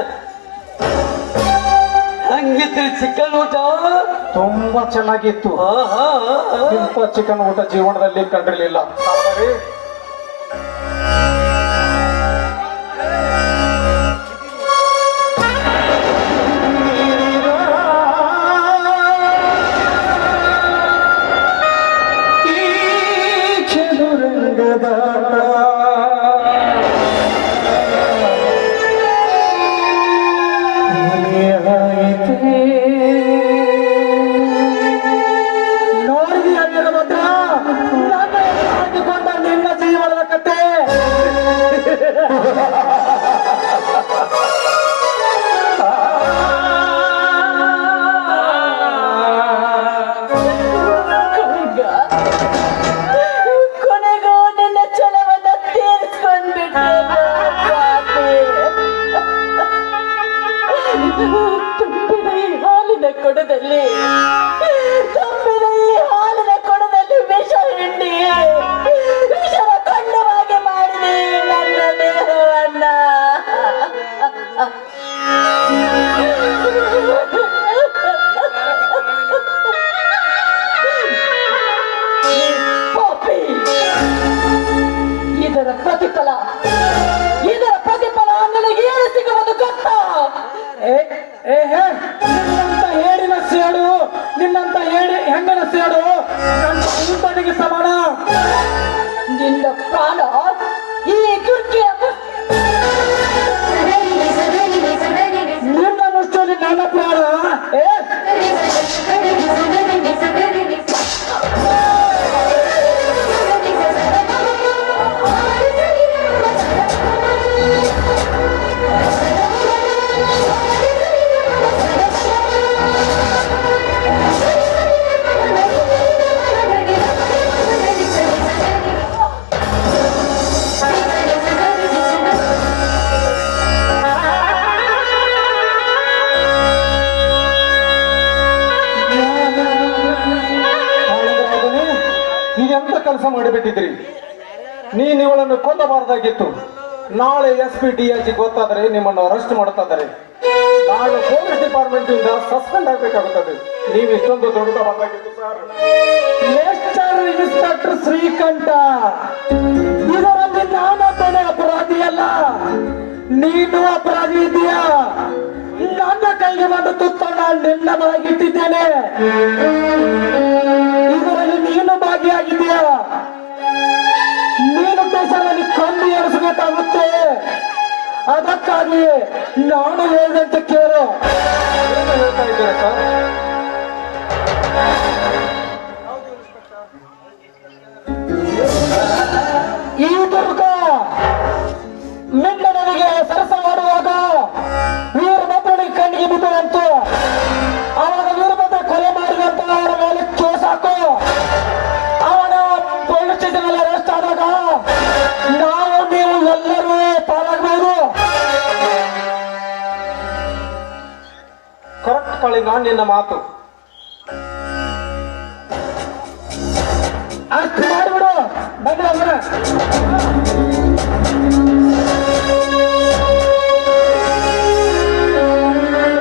ಹಂಗಿತ್ತು ಚಿಕನ್ ಊಟ ತುಂಬಾ ಚೆನ್ನಾಗಿತ್ತು. ಆಹಾ ಇಂಥ ಚಿಕನ್ ಊಟ ಜೀವನದಲ್ಲಿ ಕಂಡಿರಲಿಲ್ಲ. ನೋಡಿದೀಯ ವೀರಭದ್ರ, ನನ್ನ ಹಾಕಿಕೊಂಡ ನಿನ್ನ ಜೀವನದ ಕತೆ. ಕೊನೆಗೂ ನಿನ್ನ ಛಲವನ್ನ ತೀರಿಸ್ಕೊಂಡ್ಬಿಟ್ಟೆ. ತುಂಬಿದ ಈ ಹಾಲಿನ ಕೊಡದಲ್ಲಿ ವಿಷ ಹಿಂಡಿ ವಿಷದ ಖಂಡವಾಗಿ ಮಾಡಿದೆ ನನ್ನ ದೇಹವನ್ನ. ಪಾಪಿ, ಇದರ ಪ್ರತಿಫಲ ನನಗೇನು ಸಿಗುವುದು ಗೊತ್ತಾ? ನಿನ್ನಂತ ಹೇಳಿನ ಸೇಡು, ನಿನ್ನಂತ ಹೆಂಗನ ಸೇಡು ನನ್ನ ಊಟನಿಗೆ ಸಮಾನ. ನಿನ್ನ ಪ್ರಾಣ ಈ ದುರ್ಗೆಯ ನಿನ್ನ ಮುಷ್ಟಲ್ಲಿ ನನ್ನ ಪ್ರಾಣ. ಇದೆಂತ ಕೆಲಸ ಮಾಡಿಬಿಟ್ಟಿದ್ರಿ? ನೀನ್ ಇವಳನ್ನು ಕೊಲ್ಲಬಾರ್ದಾಗಿತ್ತು. ನಾಳೆ SP DIG ಗೊತ್ತಾದರೆ ನಿಮ್ಮನ್ನು ಅರೆಸ್ಟ್ ಮಾಡುತ್ತಾರೆ. ನಾಳೆ ಪೊಲೀಸ್ ಡಿಪಾರ್ಟ್ಮೆಂಟ್ ಇಂದ ಸಸ್ಪೆಂಡ್ ಆಗಬೇಕಾಗುತ್ತದೆ. ನೀವು ಇಷ್ಟೊಂದು ದೊಡ್ಡದಾಗಿತ್ತು ಸರ್. ಮಿಸ್ಟರ್ ಇನ್ಸ್ಪೆಕ್ಟರ್ ಶ್ರೀಕಂಠ, ಇದರಲ್ಲಿ ನಾನೊಬ್ಬನೇ ಅಪರಾಧಿ ಅಲ್ಲ, ನೀನು ಅಪರಾಧಿ ಇದೆಯಾ? ನನ್ನ ಕೈಗೆ ಬಂದು ತುತ್ತನ್ನ ನಿನ್ನ ಬಾಗಿಟ್ಟಿದ್ದೇನೆ, ಇದರಲ್ಲಿ ನೀನು ಭಾಗಿಯಾಗಿದೆಯಾ? ನೀನು ದೇಶದಲ್ಲಿ ಕಣ್ಣು ಏರಿಸಬೇಕಾಗುತ್ತೆ. ಅದಕ್ಕಾಗಿ ನಾನು ಹೇಳಿದಂತೆ ಕೇಳು. ಏನು ಹೇಳ್ತಾ ಇದ್ದೀರಾ ಸರ್? ಈ ದುರ್ಗ ಮಿಂಡನಿಗೆ ಸರಸ ಮಾಡುವಾಗ ವೀರಭದ್ರನಿಗೆ ಕಣ್ಣಿಗೆ ಬಿದ್ದಂತು. ಅವನ ವೀರಭದ್ರ ಕೊಲೆ ಮಾಡಿದಂತವರ ಮೇಲೆ ಕೇಸ್ ಹಾಕು. ಅವನ ಪೊಲೀಸ್ ಸ್ಟೇಷನ್ ಅರೆಸ್ಟ್ ಆದಾಗ ನಾವು ನೀವು ಎಲ್ಲರೂ ಪಾಲಾಗಬಹುದು. ಕರೆಕ್ಟ್ ಕಳಿಂಗ ನಿನ್ನ ಮಾತು. ಅಷ್ಟು ಮಾಡಿಬಿಡು. ಬನ್ನಿ ಅವರ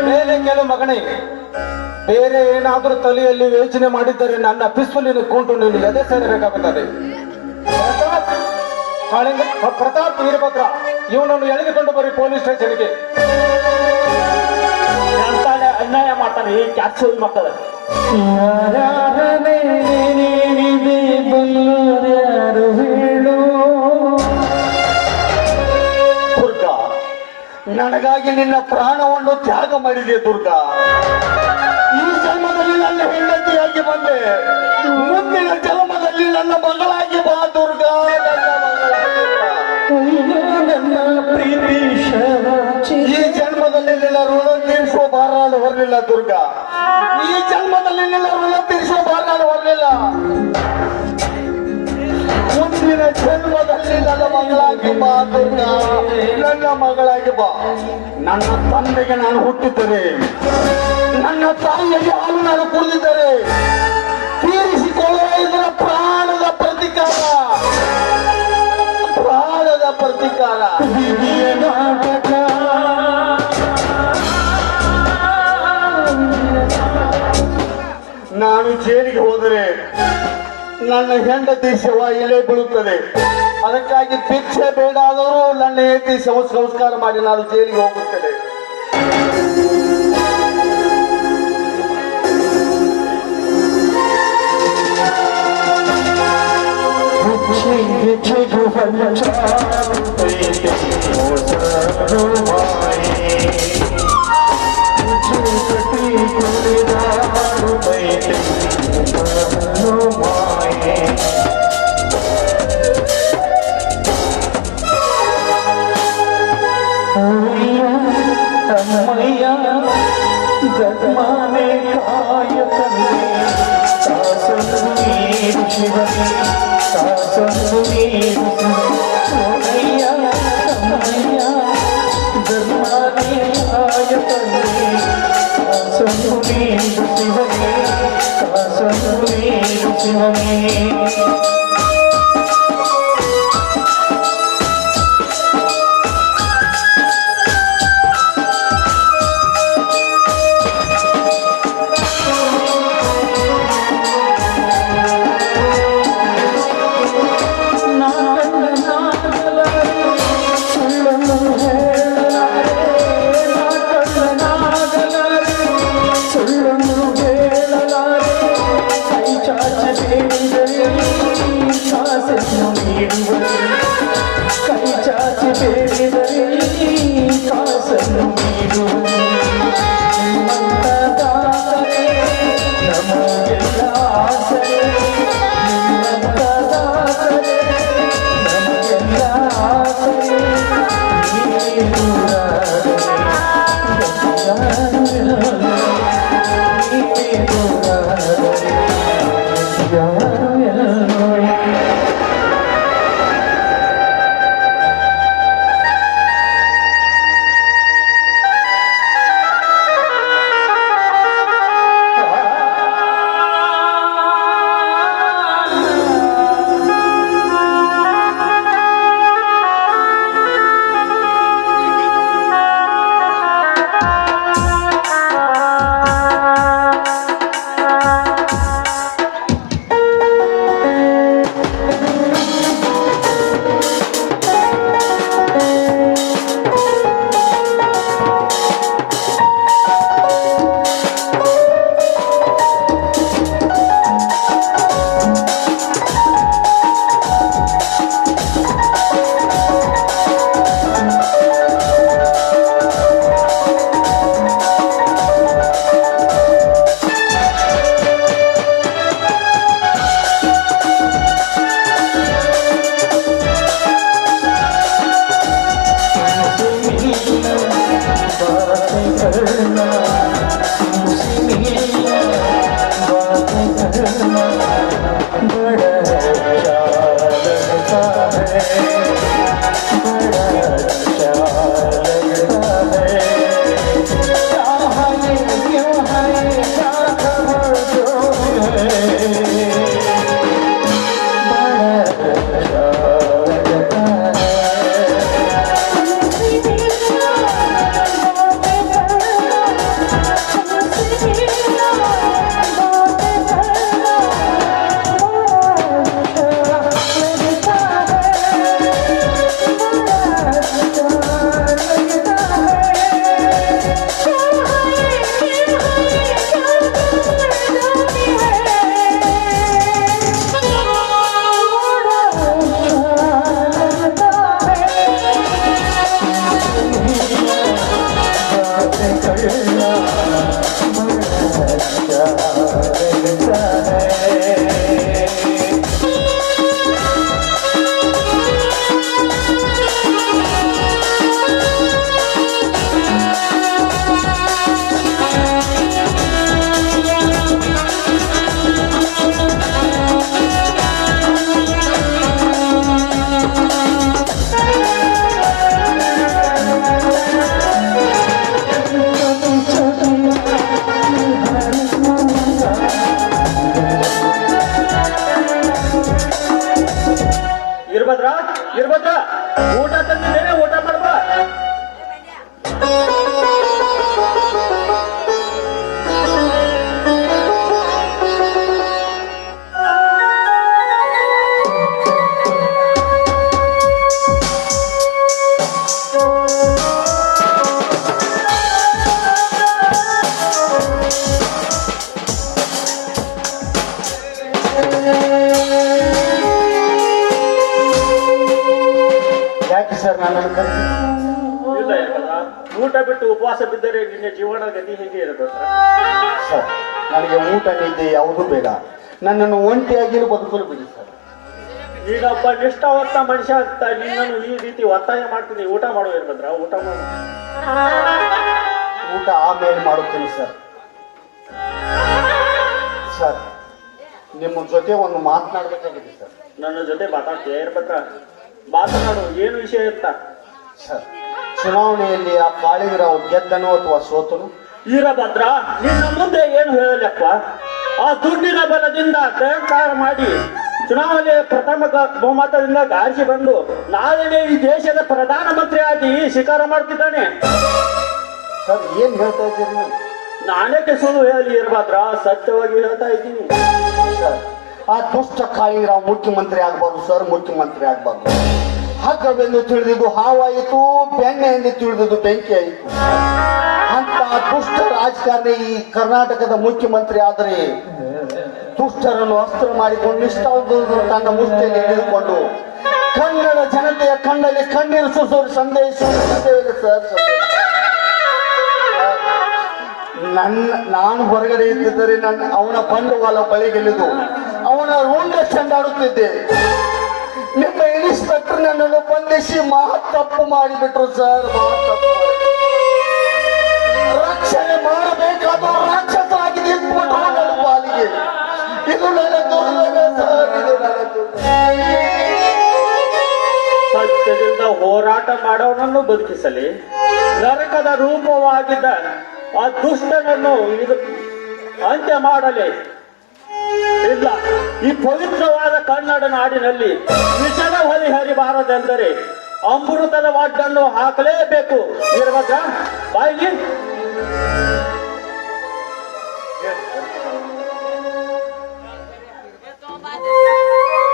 ಮೇಲೆ ಕೆಲವು ಮಗನೇ, ಬೇರೆ ಏನಾದರೂ ತಲೆಯಲ್ಲಿ ಯೋಚನೆ ಮಾಡಿದ್ದರೆ ನನ್ನ ಪಿಸ್ತೂಲಿನ ಕೂಟು ನೀನು ಎದೆ ಸೇರಬೇಕಾಗುತ್ತದೆ. ಪ್ರತಾಪ್ ವೀರಭದ್ರ, ಇವನನ್ನು ಎಳೆದುಕೊಂಡು ಬರೀ ಪೊಲೀಸ್ ಸ್ಟೇಷನ್ಗೆ. ಅನ್ಯಾಯ ಮಾಡ್ತಾನೆ ಈ ಕ್ಯಾಚ್ ಮಕ್ಕಳ. ದುರ್ಗಾ, ನನಗಾಗಿ ನಿನ್ನ ಪ್ರಾಣವನ್ನು ತ್ಯಾಗ ಮಾಡಿದೆ ದುರ್ಗಾ. ಈ ಜನ್ಮದಲ್ಲಿ ನನ್ನ ಹೆಂಡತಿಯಾಗಿ ಬಂದೆ, ಮುಂದಿನ ಜನ್ಮದಲ್ಲಿ ನನ್ನ ಮಗಳಾಗಿ ಬಾ ದುರ್ಗಾ, ನನ್ನ ಈ ಜನ್ಮದಲ್ಲಿ ನಿನ್ನ ಋಣ ತೀರಿಸುವ ಭಾರ ಹೊರಲಿಲ್ಲ ದುರ್ಗಾ. ಈ ಜನ್ಮದಲ್ಲಿ ನಿನ್ನ ಋಣ ತೀರಿಸುವ ಭಾರ ಹೊರಲಿಲ್ಲ. ಮುಂದಿನ ಜನ್ಮದಲ್ಲಿ ನನ್ನ ಮಗಳಾಗಿ ಬಾ ದುರ್ಗಾ, ನನ್ನ ಮಗಳಾಗಿ ಬಾ. ನನ್ನ ತಂದೆಗೆ ನಾನು ಹುಟ್ಟಿದ್ದರೆ, ನನ್ನ ತಾಯಿಯಲ್ಲಿ ಹಾಲು ನಾನು ಕುಡಿದಿದ್ದರೆ ತೀರಿಸಿಕೊಳ್ಳುವ ಇದರ ಪ್ರಾಣದ ಪ್ರತಿಕಾರ, ಪ್ರಾಣದ ಪ್ರತಿಕಾರ. ನಾನು ಜೈಲಿಗೆ ಹೋದರೆ ನನ್ನ ಹೆಂಡತಿ ಶವ ಇಲ್ಲೇ ಬೀಳುತ್ತದೆ. ಅದಕ್ಕಾಗಿ ಭಿಕ್ಷೆ ಬೇಡಾದರೂ ನನ್ನ ಹೆಂಡತಿ ಶವ ಸಂಸ್ಕಾರ ಮಾಡಿ ನಾನು ಜೈಲಿಗೆ ಹೋಗುತ್ತೇನೆ. ಜಗಮಾನೆ ಕಾಯ ತಂದೆ ಕಾಸನ್ನು ನೀರು ಶಿವನೇ ಕಾಸನ್ನು ನೀರು ಸೋನಯ್ಯ ತಮ್ಮಯ್ಯ ಜಗಮಾನೆ ಕಾಯ ತಂದೆ ಕಾಸನ್ನು ನೀರು ಶಿವನೇ ಕಾಸನ್ನು ನೀರು ಶಿವನೇ ಸುಳ್ಳನ್ನು ಹೇಳಲಾರೆ ಕೈ ಚಾಚಿ ಬೇಡಿದರೆ ಊಟ ಬಿಟ್ಟು ಉಪವಾಸ ಬಿದ್ದರೆ ನಿನ್ನ ಜೀವನ ಗತಿ ಹೇಗೆ ಇರಬೇಕು ಸರ್ ನನಗೆ ಊಟ ನಿದ್ದೆ ಯಾವುದೂ ಬೇಡ, ನನ್ನನ್ನು ಒಂಟಿಯಾಗಿರು ಬದುಕಲು ಬಿಡಿ ಸರ್. ನೀನೊಬ್ಬ ನಿಷ್ಠಾವಂತ ಮನುಷ್ಯ ಅಂತ ನಿನ್ನನ್ನು ಈ ರೀತಿ ಒತ್ತಾಯ ಮಾಡ್ತೀನಿ. ಊಟ ಮಾಡು ವೀರಭದ್ರ, ಊಟ ಮಾಡು. ಊಟ ಆಮೇಲೆ ಮಾಡುತ್ತೇನೆ ಸರ್. ಸರ್ ನಿಮ್ಮ ಜೊತೆ ಒಂದು ಮಾತನಾಡಬೇಕಾಗಿದೆ ಸರ್. ನನ್ನ ಜೊತೆ ಮಾತಾಡ್ತೀಯ ವೀರಭದ್ರ? ಮಾತನಾಡು, ಏನು ವಿಷಯ ಇರ್ತ? ಸರ್ ಚುನಾವಣೆಯಲ್ಲಿ ಆ ಕಾಳಿಂಗರಾವ್ ಗೆದ್ದನೋ ಅಥವಾ ಸೋತನು? ವೀರಭದ್ರ, ನಿನ್ನ ಮುಂದೆ ಏನು ಹೇಳಲಪ್ಪ? ಆ ದುಡ್ಡಿನ ಬಲದಿಂದ ತಿರಸ್ಕಾರ ಮಾಡಿ ಚುನಾವಣೆಯ ಪ್ರಥಮ ಬಹುಮತದಿಂದ ಆರಿಸಿ ಬಂದು ನಾಳೆನೇ ಈ ದೇಶದ ಪ್ರಧಾನಮಂತ್ರಿ ಆಗಿ ಶಿಕಾರ ಮಾಡ್ತಿದ್ದಾನೆ. ಸರ್ ಏನ್ ಹೇಳ್ತಾ ಇದ್ದೀರಿ ನೀವು? ನಾನೇಕೆ ಸುಳ್ಳು ಹೇಳಿ ವೀರಭದ್ರ, ಸತ್ಯವಾಗಿ ಹೇಳ್ತಾ ಇದ್ದೀನಿ. ಸರ್ ಆ ದುಷ್ಟ ಕಾಳಿಂಗರಾವ್ ಮುಖ್ಯಮಂತ್ರಿ ಆಗ್ಬಾರ್ದು ಸರ್, ಮುಖ್ಯಮಂತ್ರಿ ಆಗ್ಬಾರ್ದು. ಹಗ್ಗವೆಂದು ತಿಳಿದಿದ್ದು ಹಾವಾಯಿತು, ಬೆಣ್ಣೆ ಎಂದು ತಿಳಿದಿದ್ದು ಬೆಂಕಿ ಆಯಿತು. ಅಂತ ದುಷ್ಟ ರಾಜಕಾರಣಿ ಈ ಕರ್ನಾಟಕದ ಮುಖ್ಯಮಂತ್ರಿ ಆದರೆ ದುಷ್ಟರನ್ನು ಅಸ್ತ್ರ ಮಾಡಿಕೊಂಡು ನಿಷ್ಠಾವಂತರನ್ನು ತನ್ನ ಮುಷ್ಟಿಯಲ್ಲಿ ಹಿಡಿದುಕೊಂಡು ಕನ್ನಡ ಜನತೆಯ ಕಣ್ಣಲ್ಲಿ ಕಣ್ಣೀರು ಸುರಿಸೋರು ಸಂದೇಶ ಸರ್. ನಾನು ಹೊರಗಡೆ ಇದ್ದಿದ್ದರೆ ಅವನ ಬಂಡವಾಳ ಬಳಿಗೆಳೆದು ಅವನ ರುಂಡ ಚೆಂಡಾಡುತ್ತಿದ್ದೆ. ನಿಮ್ಮ ಇನ್ಸ್ಪೆಕ್ಟರ್ ನನ್ನನ್ನು ಬಂಧಿಸಿ ತಪ್ಪು ಮಾಡಿಬಿಟ್ರು ಸರ್. ತಪ್ಪು ರಕ್ಷಣೆ ಮಾಡಬೇಕಾದ ರಾಕ್ಷಸರಾಗಿ ನಿಂತ್ಬಿಟ್ರು ನನ್ನ ಪಾಲಿಗೆ. ಇದು ನನ್ನ ದುರ್ದೈವ ಸರ್, ಇದು ನನ್ನ ದುರ್ದೈವ. ಸತ್ಯದಿಂದ ಹೋರಾಟ ಮಾಡೋನನ್ನು ಬದುಕಿಸಲಿ, ನರಕದ ರೂಪವಾಗಿದ್ದ ಆ ದುಷ್ಟನನ್ನು ಇದು ಅಂತ್ಯ ಮಾಡಲಿ. ಇಲ್ಲ, ಈ ಪವಿತ್ರವಾದ ಕನ್ನಡ ನಾಡಿನಲ್ಲಿ ವಿಷದ ಹೊಳಿ ಹರಿಬಾರದೆಂದರೆ ಅಮೃತದ ಒಡ್ಡನ್ನು ಹಾಕಲೇಬೇಕು. ವೀರಭದ್ರ, ಬಾಯಿಲಿ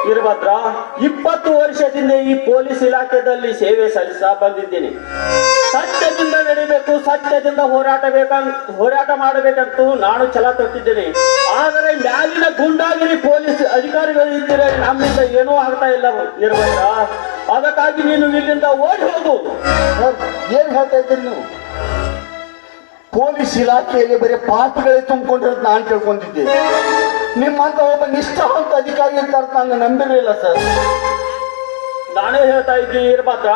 ವೀರಭದ್ರ, 20 ವರ್ಷದಿಂದ ಈ ಪೊಲೀಸ್ ಇಲಾಖೆಯಲ್ಲಿ ಸೇವೆ ಸಲ್ಲಿಸ್ತಾ ಬಂದಿದ್ದೀನಿ. ಸತ್ಯದಿಂದ ನಡಿಬೇಕು, ಸತ್ಯದಿಂದ ಹೋರಾಟ ಮಾಡಬೇಕಂತೂ ನಾನು ಛಲ ತೊಟ್ಟಿದ್ದೇನೆ. ಆದರೆ ಮ್ಯಾಲಿನ ಗುಂಡಾಗಿರಿ ಪೊಲೀಸ್ ಅಧಿಕಾರಿಗಳು ಇದ್ದರೆ ನಮ್ಮಿಂದ ಏನೂ ಆಗ್ತಾ ಇಲ್ಲ ವೀರಭದ್ರ. ಅದಕ್ಕಾಗಿ ನೀನು ಇಲ್ಲಿಂದ ಓಡಿ ಹೋಗು. ಸರ್ ಏನ್ ಹೇಳ್ತಾ ಇದ್ದೀರಿ ನೀವು? ಪೊಲೀಸ್ ಇಲಾಖೆಯಲ್ಲಿ ಬರೀ ಪಾಪಿಗಳೇ ತುಂಬಿಕೊಂಡಿರೋದು ನಾನು ತಿಳ್ಕೊಂಡಿದ್ದೆ. ನಿಮ್ಮಂತ ಒಬ್ಬ ನಿಷ್ಠಾವಂತ ಅಧಿಕಾರಿ ಇರ್ತಾರೆ ನಾನು ನಂಬಿರಲಿಲ್ಲ ಸರ್. ನಾನೇ ಹೇಳ್ತಾ ಇದ್ದೀನಿ ವೀರಭದ್ರ.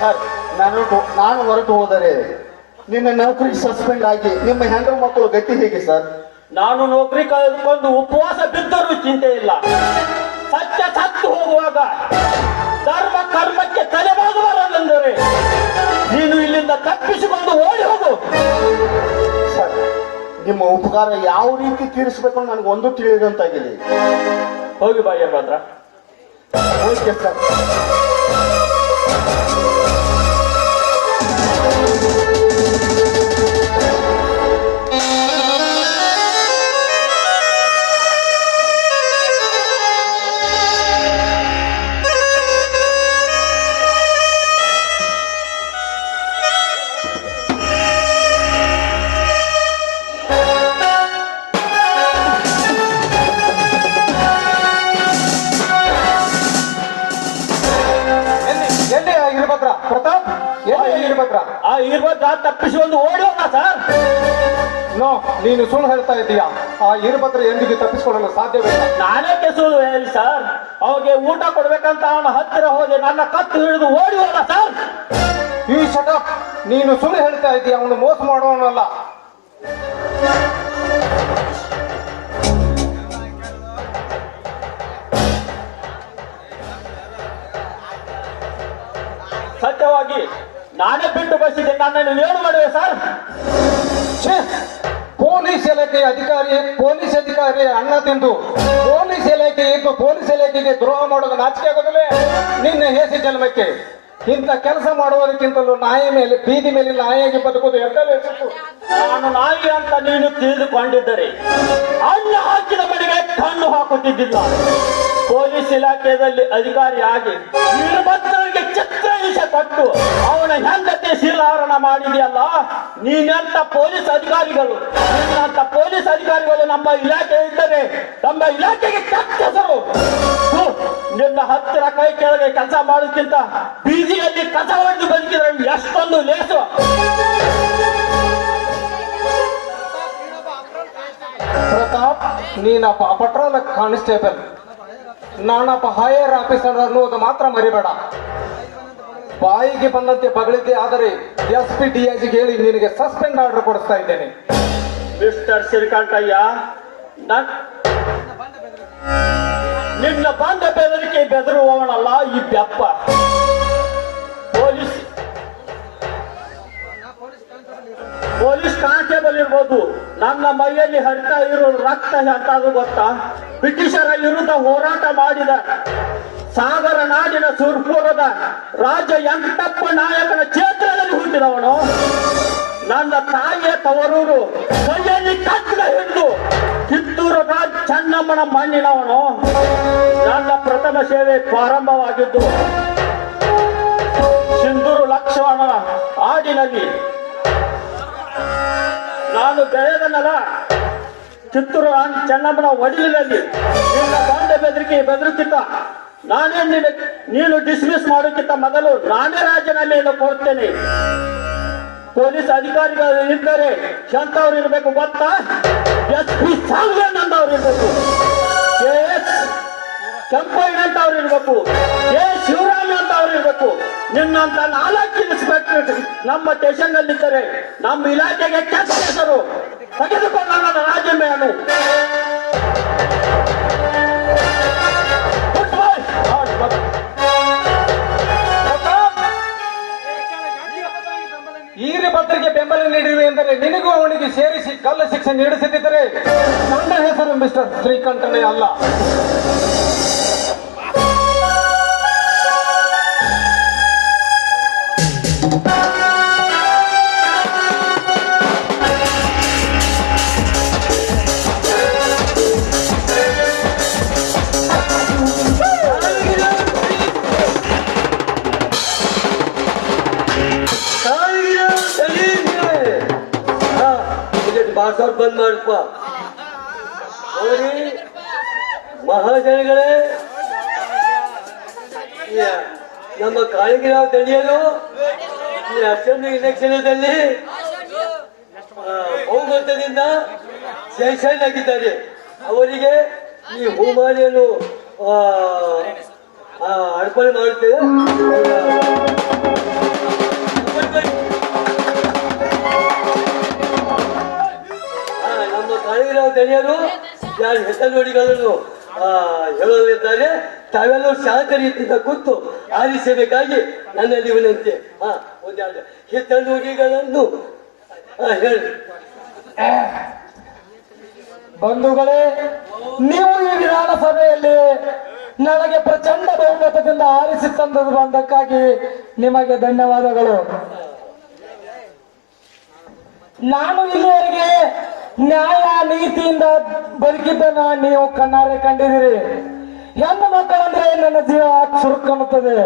ಸರ್ ನಾನು ಹೊರಟು ಹೋದರೆ ನಿನ್ನ ನೌಕರಿ ಸಸ್ಪೆಂಡ್ ಆಗಿ ನಿಮ್ಮ ಹೆಂಡ್ರು ಮಕ್ಕಳು ಗತಿ ಹೇಗೆ ಸರ್? ನಾನು ನೌಕರಿ ಕಳೆದುಕೊಂಡು ಉಪವಾಸ ಬಿದ್ದರೂ ಚಿಂತೆ ಇಲ್ಲ. ಸತ್ಯ ಸತ್ತು ಹೋಗುವಾಗ ಧರ್ಮ ಕರ್ಮಕ್ಕೆ ತಲೆಬಾಗುವರೆಂದರೆ ನೀನು ಇಲ್ಲಿಂದ ತಪ್ಪಿಸಿಕೊಂಡು ಓಡಿ ಹೋಗು. ಸರ್ ನಿಮ್ಮ ಉಪಕಾರ ಯಾವ ರೀತಿ ತೀರಿಸಬೇಕು ನನಗೆ ಒಂದು ತಿಳಿದಂತಾಗಿದೆ. ಹೋಗಿ ಬಾ ವೀರಭದ್ರ. Okay sir. ಪ್ರತಾಪ್ ಆ ವೀರಭದ್ರ ತಪ್ಪಿಸಿಕೊಂಡು ಓಡಿ ಹೋಗ ಸರ್. ನೋ, ನೀನು ಸುಳ್ಳು ಹೇಳ್ತಾ ಇದ್ದೀಯಾ. ಆ ವೀರಭದ್ರ ಎಂದಿಗೂ ತಪ್ಪಿಸಿಕೊಳ್ಳಲು ಸಾಧ್ಯವಿಲ್ಲ. ನಾನೇಕೆ ಸುಳ್ಳು ಹೇಳಿ ಸರ್? ಅವಾಗೆ ಊಟ ಕೊಡ್ಬೇಕಂತ ಅವನ ಹತ್ತಿರ ಹೋಗಿ ನನ್ನ ಕತ್ತು ಹಿಡಿದು ಓಡಿ ಹೋಗ ಸರ್. ಈ ಶಟಪ್, ನೀನು ಸುಳ್ಳು ಹೇಳ್ತಾ ಇದ್ದೀಯ. ಅವನು ಮೋಸ ಮಾಡೋನಲ್ಲ. ಸತ್ಯವಾಗಿ ನಾನೇ ಬಿಟ್ಟು ಬಸ್ಸಿದೆ. ನನ್ನನ್ನು ಏನು ಮಾಡುವೆ ಸರ್? ಪೊಲೀಸ್ ಅಧಿಕಾರಿ ಅಣ್ಣ ತಿಂದು ಪೊಲೀಸ್ ಇಲಾಖೆ ಇದ್ದು ಪೊಲೀಸ್ ಇಲಾಖೆಗೆ ದ್ರೋಹ ಮಾಡೋದು ನಾಚಿಕೆ ಆಗೋದಿಲ್ಲ ನಿನ್ನ ಹೇಸಿ ಜನ್ಮಕ್ಕೆ. ಇಂಥ ಕೆಲಸ ಮಾಡುವುದಕ್ಕಿಂತಲೂ ಬೀದಿ ಮೇಲೆ ನಾಯಿಯಾಗಿ ಬದುಕುವುದು ಎಂತಲೇ ಸಿಕ್ಕು. ನಾನು ನಾಯಿ ಅಂತ ನೀನು ತಿಳಿದುಕೊಂಡಿದ್ದರೆ ಅನ್ನ ಹಾಕಿದ ಮನೆಗೆ ಕಣ್ಣು ಹಾಕುತ್ತಿದ್ದಿಲ್ಲ. ಪೊಲೀಸ್ ಇಲಾಖೆಯಲ್ಲಿ ಅಧಿಕಾರಿಯಾಗಿ ವೀರಭದ್ರನಿಗೆ ಚಿತ್ರಹಿಂಸ ಕೊಟ್ಟು ಅವನ ಹೆಂಡತಿ ಶೀಲಾಹರಣ ಮಾಡಿದೆಯಲ್ಲ, ನೀನೆಂತ ಪೊಲೀಸ್ ಅಧಿಕಾರಿಗಳು? ನಿನ್ನಂತ ಪೊಲೀಸ್ ಅಧಿಕಾರಿಗಳು ನಮ್ಮ ಇಲಾಖೆ ಇದ್ದರೆ ನಮ್ಮ ಇಲಾಖೆಗೆ ಕೆಟ್ಟ ಹೆಸರು. ನಿನ್ನ ಹತ್ತಿರ ಕೈ ಕೆಳಗೆ ಕೆಲಸ ಮಾಡೋಕ್ಕಿಂತ ಬೀದಿ ಬೀದಿಯಲ್ಲಿ ಕಸ ಹೊಡೆದು ಬದುಕಿದ್ರೆ ಎಷ್ಟೊಂದು ಲೇಸು. ಪ್ರತಾಪ್, ನೀನಪ್ಪ ಪಟ್ರೋಲ್ ಕಾನ್ಸ್ಟೇಬಲ್, ನಾನಪ್ಪ ಹೈಯರ್ ಆಫೀಸರ್ ಅನ್ನೋದು ಮಾತ್ರ ಮರಿಬೇಡ. ಬಾಯಿಗೆ ಬಂದಂತೆ ಬಗಳಿದ್ದೆ ಆದರೆ SP DIGಗೆ ಹೇಳಿ ನಿನಗೆ ಸಸ್ಪೆಂಡ್ ಆರ್ಡರ್ ಕೊಡಿಸ್ತಾ ಇದ್ದೇನೆ. ಮಿಸ್ಟರ್ ಶ್ರೀಕಾಂತಯ್ಯ, ನಿನ್ನ ಬಂದ ಬೆದರಿಕೆ ಬೆದರುವವನಲ್ಲ ಈ ಬೆಪ್ಪ. ಪೊಲೀಸ್ ಕಾನ್ಸ್ಟೇಬಲ್ ಇರ್ಬೋದು, ನನ್ನ ಮೈಯಲ್ಲಿ ಹರಿತಾ ಇರೋ ರಕ್ತ ಎಂತಾದ್ರು ಗೊತ್ತಾ? ಬ್ರಿಟಿಷರ ವಿರುದ್ಧ ಹೋರಾಟ ಮಾಡಿದ ಸಾಗರ ನಾಡಿನ ಸುರ್ಪುರದ ರಾಜ ಎಂಟಪ್ಪ ನಾಯಕನ ಕ್ಷೇತ್ರದಲ್ಲಿ ಹುಟ್ಟಿದವನು. ನನ್ನ ತಾಯಿಯ ತವರೂರು ಕೈಯಲ್ಲಿ ಕಟ್ಟಿದ ಹಿಡಿದು ಕಿತ್ತೂರು ರಾಜ ಚೆನ್ನಮ್ಮನ ಮಣ್ಣಿನವನು. ನನ್ನ ಪ್ರಥಮ ಸೇವೆ ಪ್ರಾರಂಭವಾಗಿದ್ದು ಸಿಂಧೂರು ಲಕ್ಷ್ಮಣನ ಹಾಡಿನಲ್ಲಿ. ನಾನು ಬೆಳೆದನಲ್ಲ ಕಿತ್ತೂರು ಚೆನ್ನಮ್ಮನ ಒಡಿಲಿನಲ್ಲಿ. ನಿನ್ನ ಬಂಡ ಬೆದರಿಕಿಂತ ನಾನೇ ನೀನು ಡಿಸ್ಮಿಸ್ ಮಾಡೋಕ್ಕಿಂತ ಮೊದಲು ನಾನೇ ರಾಜೀನಾಮೆಯನ್ನು ಕೊಡ್ತೇನೆ. ಪೊಲೀಸ್ ಅಧಿಕಾರಿಗಳು ಇದ್ದರೆ ಎಂತವ್ರು ಇರ್ಬೇಕು ಗೊತ್ತಾ? SP ಸಾಲ್ವೇನ್ ಅಂತವ್ರು ಇರ್ಬೇಕು, KS ಕೆಂಪಯ್ಯ ಅಂತವ್ರು ಇರ್ಬೇಕು, K ಶಿವರಾಮ್ ಅಂತವ್ರು ಇರ್ಬೇಕು. ನಿನ್ನಂತ 4 ಇನ್ಸ್ಪೆಕ್ಟರ್ ನಮ್ಮ ಸ್ಟೇಷನ್ ನಲ್ಲಿದ್ದರೆ ನಮ್ಮ ಇಲಾಖೆಗೆ ಕೆಟ್ಟ ಹೆಸರು. ತೆಗೆದುಕೊಂಡು ನನ್ನ ರಾಜೀನಾಮೆಯನ್ನು. ಈರಿ ಭದ್ರಿಗೆ ಬೆಂಬಲ ನೀಡಿರುವೆ ಎಂದರೆ ನಿನಗೂ ಅವನಿಗೆ ಸೇರಿಸಿ ಕಲ್ಲು ಶಿಕ್ಷೆ ನೀಡಿಸುತ್ತಿದ್ದರೆ ನನ್ನ ಹೆಸರು ಮಿಸ್ಟರ್ ಶ್ರೀಕಂಠನೇ ಅಲ್ಲ. ಬಾರ್ಸೋರ್ ಬಂದ್ ಮಾಡಪ್ಪ. ನೋಡಿ ಮಹಾಜನಗಳೇ, ನಮ್ಮ ಕಾಳಿಂಗರಾವ್ ದಣಿಯರು ಈ ಅಸೆಂಬ್ಲಿ ಇಲೆಕ್ಷನ್ದಲ್ಲಿ ಬಹುಮತದಿಂದ ಸೆಷನ್ ಆಗಿದ್ದಾರೆ. ಅವರಿಗೆ ಈ ಹೂಮಾಲೆಯನ್ನು ಅರ್ಪಣೆ ಮಾಡುತ್ತೇವೆ. ಕಾಳಿಂಗರಾವ್ ದಣಿಯರು ಯಾರ ಹೆಸರು ನುಡಿಗಳನ್ನು ಹೇಳಲಿದ್ದಾರೆ. ತಾವೆಲ್ಲರೂ ಶಾಂತ ರೀತಿಯಿಂದ ಕೂತು ಆಲಿಸಬೇಕಾಗಿ ನನ್ನಲ್ಲಿ ವಿನಂತಿ. ಒಂದೆರಡು ಹಿತ ನುಡಿಗಳನ್ನು ಹೇಳಿ. ಬಂಧುಗಳೇ, ನೀವು ಈ ವಿಧಾನಸಭೆಯಲ್ಲಿ ನನಗೆ ಪ್ರಚಂಡ ಬಹುಮತದಿಂದ ಆರಿಸಿ ತಂದದ್ದು ಬಂದಕ್ಕಾಗಿ ನಿಮಗೆ ಧನ್ಯವಾದಗಳು. ನಾನು ಇಲ್ಲಿವರೆಗೆ ನ್ಯಾಯ ನೀತಿಯಿಂದ ಬದುಕಿದ್ದನ್ನ ನೀವು ಕಣ್ಣಾರೆ ಕಂಡಿದ್ದೀರಿ. ಹೆಣ್ಣು ಮಕ್ಕಳಂದ್ರೆ ನನ್ನ ಜೀವ ಚುರುಕನ್ನುತ್ತದೆ.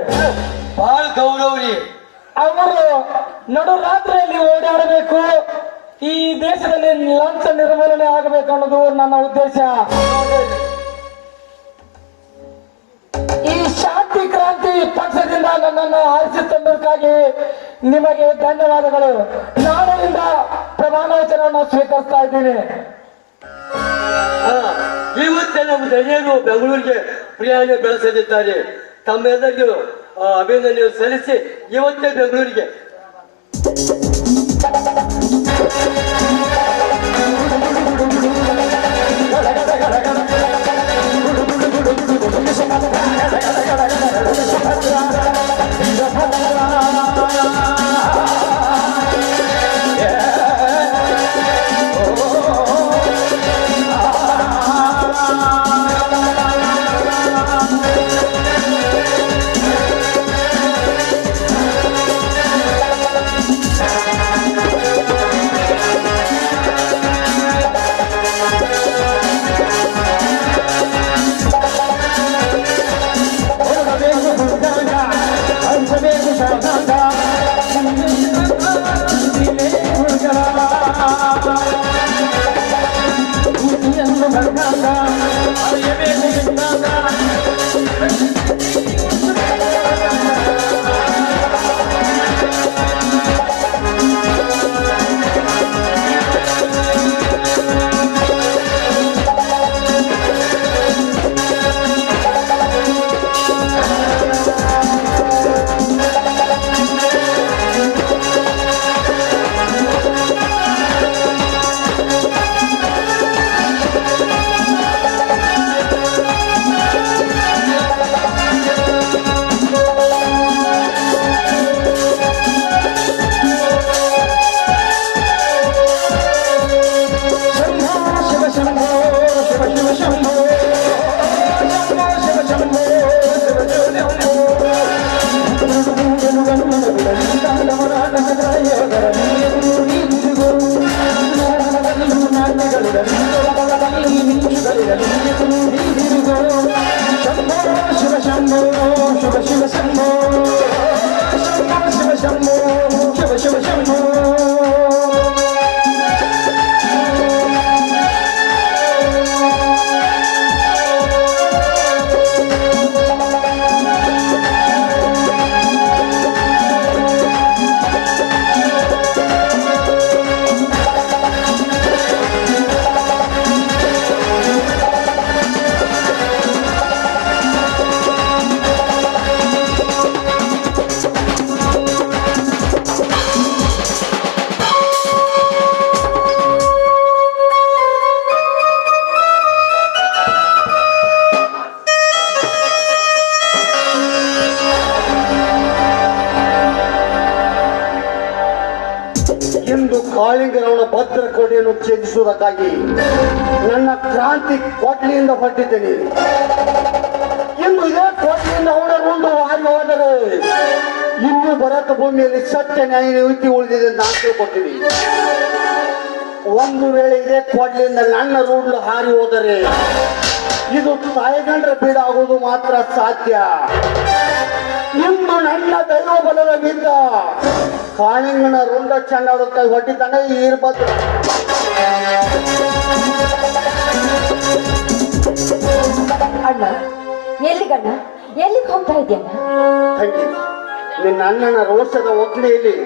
ಬಹಳ ಗೌರವ್ರಿ. ಅವರು ನಡು ರಾತ್ರಿಯಲ್ಲಿ ಓಡಾಡಬೇಕು, ಈ ದೇಶದಲ್ಲಿ ಲಂಚ ನಿರ್ಮೂಲನೆ ಆಗಬೇಕು ಅನ್ನೋದು ನನ್ನ ಉದ್ದೇಶ. ಈ ಶಾಂತಿ ಕ್ರಾಂತಿ ಪಕ್ಷದಿಂದ ನನ್ನನ್ನು ಆರಿಸಿ ತಂದಕ್ಕಾಗಿ ನಿಮಗೆ ಧನ್ಯವಾದಗಳು. ನಾಳೆಯಿಂದ ಪ್ರಮಾಣ ವಚನವನ್ನು ಸ್ವೀಕರಿಸ್ತಾ ಇದ್ದೀನಿ. ಇವತ್ತೇ ನಮ್ಮ ದಣಿಯರು ಬೆಂಗಳೂರಿಗೆ ಪ್ರಯಾಣ ಬೆಳೆಸಲಿದ್ದಾರೆ. ತಮ್ಮೆಲ್ಲರಿಗೂ ಅಭಿನಂದನೆ ಸಲ್ಲಿಸಿ ಇವತ್ತೇ ಬೆಂಗಳೂರಿಗೆ ಶಿವ ಶಂಭೋ ಶಿವ ಶಿವ ಶಂಭೋ ಶಿವ ಶಂಭೋ ಶಿವ ಶಿವ ಶಂಭೋ. ಇಂದು ಕಾಳಿಂಗರವನ ಭದ್ರ ಕೊಡೆಯನ್ನು ಛೇದಿಸುವುದಕ್ಕಾಗಿ ನನ್ನ ಕ್ರಾಂತಿ ಕೊಟ್ಲಿಯಿಂದ ಹೊರಟಿದ್ದೇನೆ. ಇಂದು ಇದೇ ಕೊಟ್ಲಿಯಿಂದ ಅವನ ಮುಂದೆ ಹಾರಿ ಹೋದರೆ ಇನ್ನು ಭರತ ಭೂಮಿಯಲ್ಲಿ ಸತ್ಯ ನ್ಯಾಯ ನೀತಿ ಉಳಿದಿದೆ ಅಂತ ನಾನು ತಿಳ್ಕೊಳ್ತೀನಿ. ಒಂದು ವೇಳೆ ಇದೇ ಕೊಡ್ಲಿಯಿಂದ ನನ್ನ ರೂಡ್ಲು ಹಾರಿ ಹೋದರೆ ಇದು ತಾಯಿಗಂಡ್ರ ಬೀಡಾಗುವುದು ಮಾತ್ರ ಸಾಧ್ಯ. ಇಂದು ನನ್ನ ದೈವಬಲದ ಬಿದ್ದ ಕಾಳಿಂಗನ ರುಂಡ ಚಂಡಾಡುತ್ತಾಗಿ ಹೊಟ್ಟಿದ್ದಾನೆ ಇರ್ಬದ್ದು. ಅಣ್ಣ ಎಲ್ಲಿಗಣ್ಣ ಎಲ್ಲಿಗೆ ಹೋಗ್ತಾ ಇದೆಯಣ್ಣ? ತಂಗಿ, ನಿನ್ನ ಅಣ್ಣನ ರೋಷದ ಒಗ್ಗಡೆಯಲ್ಲಿ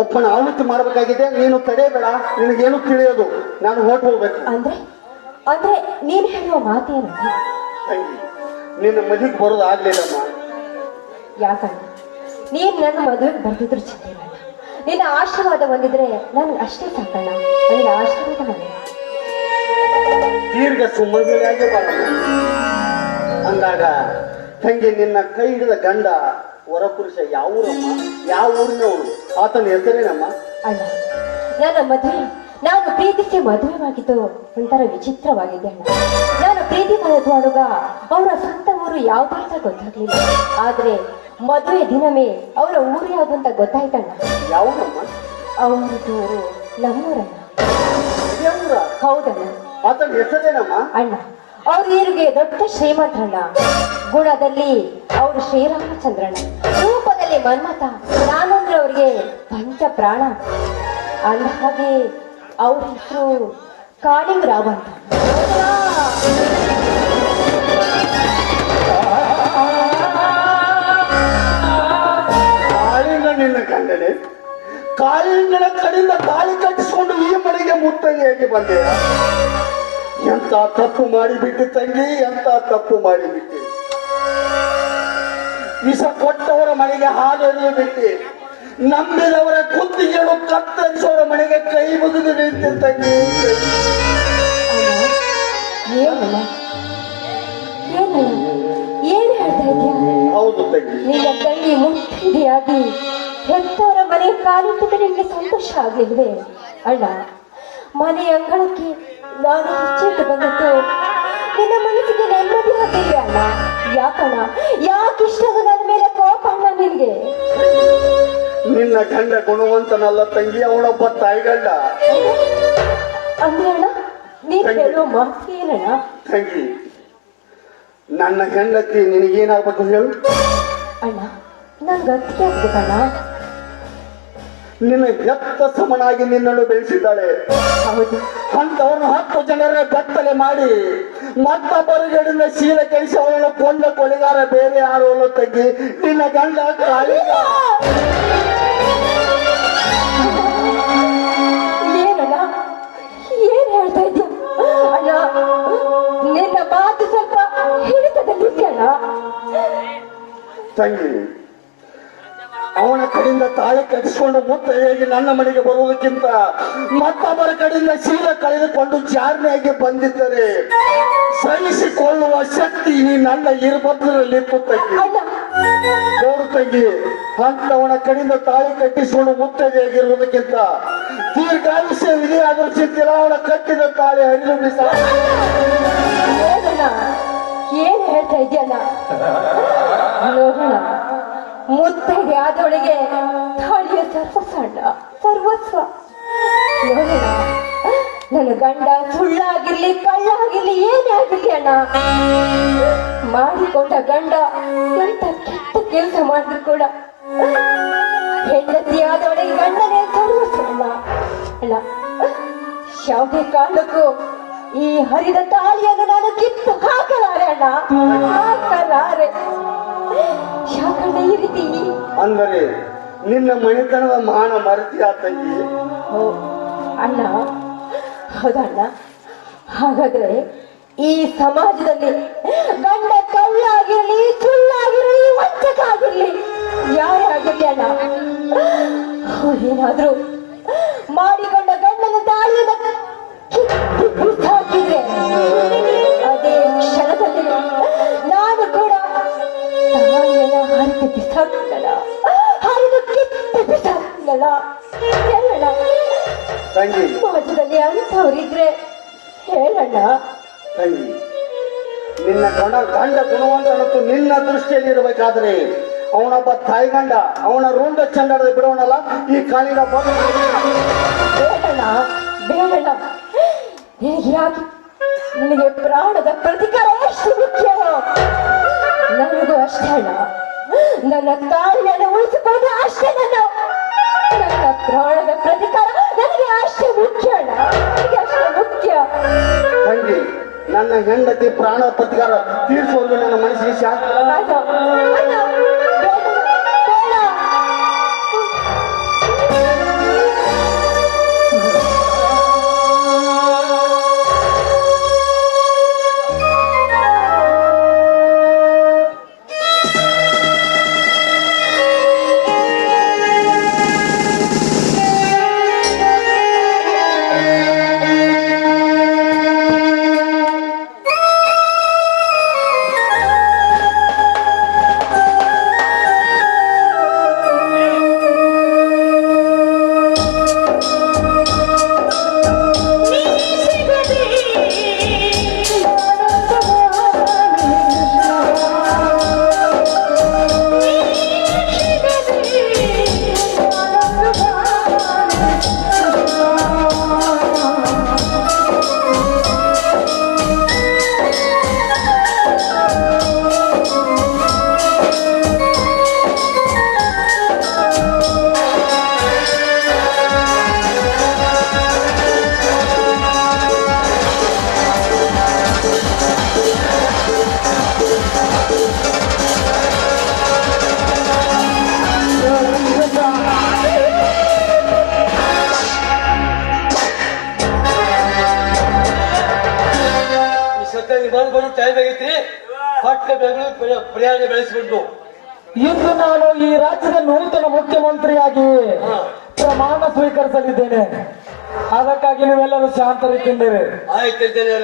ಒಬ್ಬನ ಆಹುತಿ ಮಾಡಬೇಕಾಗಿದೆ. ನೀನು ತಡೆಯಬೇಡ, ನಿನಗೇನು ತಿಳಿಯೋದು. ನಾನು ಹೊರಟು ಹೋಗ್ಬೇಕು. ಅಂದ್ರೆ ಅಂದ್ರೆ ನೀನ್ ಹೇಳುವ ಮಾತೇನು? ತಂಗಿ, ನಿನ್ನ ಮದಿಗೆ ಬರೋದು ಆಗ್ಲಿಲ್ಲಮ್ಮ. ಯಾಕಣ್ಣ ನೀನ್ ನನ್ನ ಮದುವೆಗೆ ಬರ್ತಿದ್ರು ಚಿಂತೆ ಬೇಡ. ನಿನ್ನ ಆಶೀರ್ವಾದ ಬಂದಿದ್ರೆ ನನ್ಗೆ ಅಷ್ಟೇ ಸಾಕಣ್ಣ. ನನಗೆ ಆಶೀರ್ವಾದ ಮಾಡಿ ದೀರ್ಘ ಸುಮಂಗಲಿಯಾಗಿ ಬಾಳಮ್ಮ. ಅಂದಾಗ ತಂಗಿ, ನಿನ್ನ ಕೈ ಹಿಡಿದ ಗಂಡ ವರಪುರುಷ ಯಾವ ಊರಮ್ಮ? ಯಾವ ಊರಿನವನು? ಆತನ ಹೆಸರೇನಮ್ಮ? ಅಣ್ಣ ನನ್ನ ಮದುವೆ ನಾನು ಪ್ರೀತಿಸಿ ಮದುವೆವಾಗಿದ್ದು ಒಂಥರ ವಿಚಿತ್ರವಾಗಿದೆ ಅಣ್ಣ. ನಾನು ಪ್ರೀತಿ ಮಾಡೋದು ಹುಡುಗ ಅವರ ಸ್ವಂತ ಊರು ಯಾವ್ದು ಅಂತ ಗೊತ್ತಾಗ್ಲಿಲ್ಲ. ಆದ್ರೆ ಮದುವೆ ದಿನವೇ ಅವರ ಊರು ಯಾವ್ದು ಅಂತ ಗೊತ್ತಾಯ್ತಣ್ಣ. ಯಾವನಮ್ಮ? ಅವ್ರದ್ದು ನಮ್ಮೂರಣ್ಣ. ಯಾವೂರ? ಹೌದಣ್ಣ. ಆತನ ಹೆಸರೇನಮ್ಮ? ಅಣ್ಣ ಅವ್ರ ಊರಿಗೆ ದೊಡ್ಡ ಶ್ರೀಮಂತರಣ್ಣ. ಗುಣದಲ್ಲಿ ಅವರು ಶ್ರೀರಾಮಚಂದ್ರಣ್ಣ, ರೂಪದಲ್ಲಿ ಮನ್ಮಥ, ನಾನಂದ್ರೆ ಅವ್ರಿಗೆ ಪಂಚ ಪ್ರಾಣ. ಅಂದ ಹಾಗೆ ಅವ್ರ ಹೆಸರು ಕಾಳಿಂಗರಾವ್ ಅಂತ. ಕಾಳಿಂಗ ನಿನ್ನ ಗಂಡನೆ? ಕಾಳಿಂಗನ ಕಡೆಯಿಂದ ತಾಳಿ ಕಟ್ಟಿಸಿಕೊಂಡು ಈ ಮನೆಗೆ ಮುತ್ತೈದೆಯಾಗಿ ಬಂದೆ. ಎಂತ ತಪ್ಪು ಮಾಡಿಬಿಟ್ಟು ತಂಗಿ, ಎಂತ ತಪ್ಪು ಮಾಡಿಬಿಟ್ಟು. ವಿಷ ಕೊಟ್ಟವರ ಮನೆಗೆ ಹಾಲು ಎಳೆದು ಬಿಟ್ಟು, ನಂಬಿದವರ ಕುತ್ತಿಗೆಗಳು ಕತ್ತರಿಸೋರ ಮನೆಗೆ ಕೈ ಮುಗಿದು ನಿಂತೆ ತಂಗಿ. ಏನಣ್ಣ ಏನಣ್ಣ ಏನ್ ಹೇಳ್ತಾ ಇದೀಯ? ಹೌದು ತಂಗಿ. ನಿನ್ನ ತಂಗಿ ಮುತ್ತಿದೆಯಾಗಿ ಹೆತ್ತವರ ಮನೆ ಕಾಲಿಟ್ಟಿದ್ರೆ ನಿಮ್ಗೆ ಸಂತೋಷ ಆಗ್ಲಿಲ್ವೇ? ಅಣ್ಣ ಮನೆ ಅಂಗಳಕ್ಕೆ ನಾನು ಹೆಚ್ಚಿಟ್ಟು ಬಂದದ್ದು ನಿನ್ನ ಮನಸ್ಸಿಗೆ ನೆಮ್ಮದಿ ಹಾಕಿದ್ವಿ ಅಣ್ಣ. ಯಾಕಣ್ಣ ಯಾಕಿಷ್ಟದು ನನ್ನ ಮೇಲೆ ಕೋಪ ಅಣ್ಣ ನಿನ್ಗೆ? ನಿನ್ನ ಗಂಡ ಗುಣವಂತನಲ್ಲ ತಂಗಿ, ಅವನೊಬ್ಬ ತಾಯಿಗಂಡ. ಅಂದ್ರೆ ಅಣ್ಣ ನೀನ್ ಹೇಳೋ ಮಾತು ಏನಣ್ಣ? ತಂಗಿ, ನನ್ನ ಹೆಂಡತಿ ನಿನಗೇನಾಗ್ಬೇಕು ಹೇಳು? ಅಣ್ಣ ನನ್ಗೆ ಅತ್ತಿಗೆ ಆಗ್ಬೇಕಣ್ಣ. ನಿನ್ನ ಹೆತ್ತ ಸಮನಾಗಿ ನಿನ್ನನ್ನು ಬೆಳೆಸಿದ್ದಾಳೆ. ಹೌದು. ಅಂತವನು 10 ಜನರ ಬೆತ್ತಲೆ ಮಾಡಿ ಮತ್ತೊಬ್ಬರಿಗಡಿಂದ ಶೀಲ ಕೆಡಿಸಿ ಅವಳನ್ನು ಕೊಂದ ಕೊಲೆಗಾರ ಬೇರೆ ಯಾರು ತಂಗಿ? ನಿನ್ನ ಗಂಡ ಕಾಳಿಂಗ. ಏನಣ್ಣ ಏನ್ ಹೇಳ್ತಾ ಇದ್ಯ ಅಣ್ಣ? ನಿನ್ನ ಮಾತು ಸ್ವಲ್ಪ ಹಿಡಿತದಲ್ಲಿದ್ಯಣ್ಣ. ತಂಗಿ, ಅವನ ಕಡೆಯಿಂದ ತಾಳಿ ಕಟ್ಟಿಸಿಕೊಂಡು ಮುತ್ತೈದೆಯಾಗಿ ನನ್ನ ಮನೆಗೆ ಬರುವುದಕ್ಕಿಂತ ಮತ್ತೊಬ್ಬರ ಕಡೆಯಿಂದ ಶೀಲ ಕಳೆದುಕೊಂಡು ಜಾರನೆಯಾಗಿ ಬಂದಿದ್ದರೆ ಸಹಿಸಿಕೊಳ್ಳುವ ಶಕ್ತಿ ಈ ನನ್ನ ಇರುಬದ್ರಲ್ಲಿತ್ತು ತಂಗಿ. ನೋಡು ತಂಗಿ, ಅಂತವನ ಕಡೆಯಿಂದ ತಾಳಿ ಕಟ್ಟಿಸಿಕೊಂಡು ಮುತ್ತೈದೆಯಾಗಿರುವುದಕ್ಕಿಂತ ದೀರ್ಘಾಯುಷ್ಯ ವಿಧಿಯಾದರೂ ಚಿಂತಿಲ್ಲ. ಅವನ ಕಟ್ಟಿದ ತಾಳಿ ಹರಿದು ಬಿಸ. ಏನಣ್ಣ ಏನ್ ಹೇಳ್ತಾ ಇದ್ಯಣ್ಣ? ನೋಡೋಣ ಮುತ್ತೈದೆ ಆದವಳಿಗೆ ತಾಳಿಯ ಸರ್ವಸ್ವ ನೋಡೋಣ. ನನ್ನ ಗಂಡ ಸುಳ್ಳಾಗಿರ್ಲಿ ಕಳ್ಳಾಗಿರ್ಲಿ ಏನೇ ಆಗಿರ್ಲಿ ಅಣ್ಣ, ಮಾಡಿಕೊಂಡ ಗಂಡ ಎಂತ ಕೆಟ್ಟ ಕೆಲಸ ಮಾಡಿದ್ರು ಕೂಡ ಹೆಂಡತಿಯಾದವಳಿಗೆ ಗಂಡನೇ ಸರ್ವಸ್ವ ಅಣ್ಣ. ಯಾವುದೇ ಕಾರಣಕ್ಕೂ ಈ ಹರಿದ ತಾಳಿಯನ್ನು ನಾನು ಕಿತ್ತು ಹಾಕಲಾರೆ ಅಣ್ಣ, ಹಾಕಲಾರೆ. ಯಾಕಣ್ಣ ಈ ರೀತಿ? ಅಂದರೆ ನಿನ್ನ ಮನೆತನದ ಮಾನ ಮರೆತಿಯ ತಂಗಿ? ಓ ಅಣ್ಣ, ಹೌದಣ್ಣ. ಹಾಗಾದ್ರೆ ಈ ಸಮಾಜದಲ್ಲಿ ಗಂಡ ಕಳ್ಳಾಗಿರ್ಲಿ ಸುಳ್ಳಾಗಿರ್ಲಿ ವಂಚಕ ಆಗಿರ್ಲಿ ಯಾರೇ ಆಗಿರ್ಲಿ ಅಣ್ಣ, ಏನಾದ್ರೂ ಮಾಡಿಕೊಂಡ ಗಂಡನ ತಾಳಿಯನ್ನು ಕಿತ್ತು ಬಿಸಾಕಿದ್ರೆ ಅದೇ ಕ್ಷಣದಲ್ಲಿ ನಾನು ಕೂಡ ತಾಳಿಯನ್ನು ಹರಿದು ಬಿಸಾಕ್ತಲ್ಲ, ಹರಿದು ಕಿತ್ತು ಬಿಸಾಕ್ತಲ್ಲ. ಹೇಳಣ್ಣ, ತಂಗಿ ಸಮಾಜದಲ್ಲಿ ಅಂಥವ್ರಿದ್ರೆ ಹೇಳಣ್ಣ. ತಂಗಿ, ನಿನ್ನ ಗಂಡ ಗುಣವಂತನತ್ತು ನಿನ್ನ ದೃಷ್ಟಿಯಲ್ಲಿ ಇರಬೇಕಾದ್ರೆ ಅವನೊಬ್ಬ ತಾಯಿ ಗಂಡ, ಅವನ ರುಂಡ ಚಂಡದ ಬಿಡೋಣಲ್ಲ ಈ ಕಾಲಿನ ಬೇಡಣ್ಣ, ಬೇಡಣ್ಣ. ನಿನಗೆ ಯಾಕೆ ನಿನಗೆ ಪ್ರಾಣದ ಪ್ರತಿಕಾರ ಎಷ್ಟು ಮುಖ್ಯವೋ ನನಗೂ ಅಷ್ಟೇ ಅಣ್ಣ. ನನ್ನ ತಾಳಿಯನ್ನು ಉಳಿಸಿಕೊಂಡ್ರೆ ಅಷ್ಟೇ ನನ್ನ ಪ್ರಾಣದ ಪ್ರತಿಕಾರ ನನಗೆ ಅಷ್ಟೇ ಮುಖ್ಯ ಅಣ್ಣ, ನನಗೆ ಅಷ್ಟೇ ಮುಖ್ಯ. ತಂಗಿ, ನನ್ನ ಹೆಂಡತಿ ಪ್ರಾಣ ಪ್ರತಿಕಾರ ತೀರಿಸುವುದು ನನ್ನ ಮನಸ್ಸಿಗೆ ಶಾಂತಿ. ಅಣ್ಣ, ಅಣ್ಣ, ಬೇಡ, ಬೇಡ. ಬರೋ ಟೈಮ್ ಆಗೈತ್ರಿ. ಪಟ್ಟ ಬೆಂಗಳೂರು ಪ್ರಯಾಣ ಬೆಳೆಸಿಬಿಟ್ಟು ಇಂದು ನಾನು ಈ ರಾಜ್ಯದ ನೂತನ ಮುಖ್ಯಮಂತ್ರಿಯಾಗಿ ಪ್ರಮಾಣ ಸ್ವೀಕರಿಸಲಿದ್ದೇನೆ. ಅದಕ್ಕಾಗಿ ನೀವೆಲ್ಲರೂ ಶಾಂತರಿದ್ದೇವೆ. ಆಯ್ತಿದ್ದೇನೆ.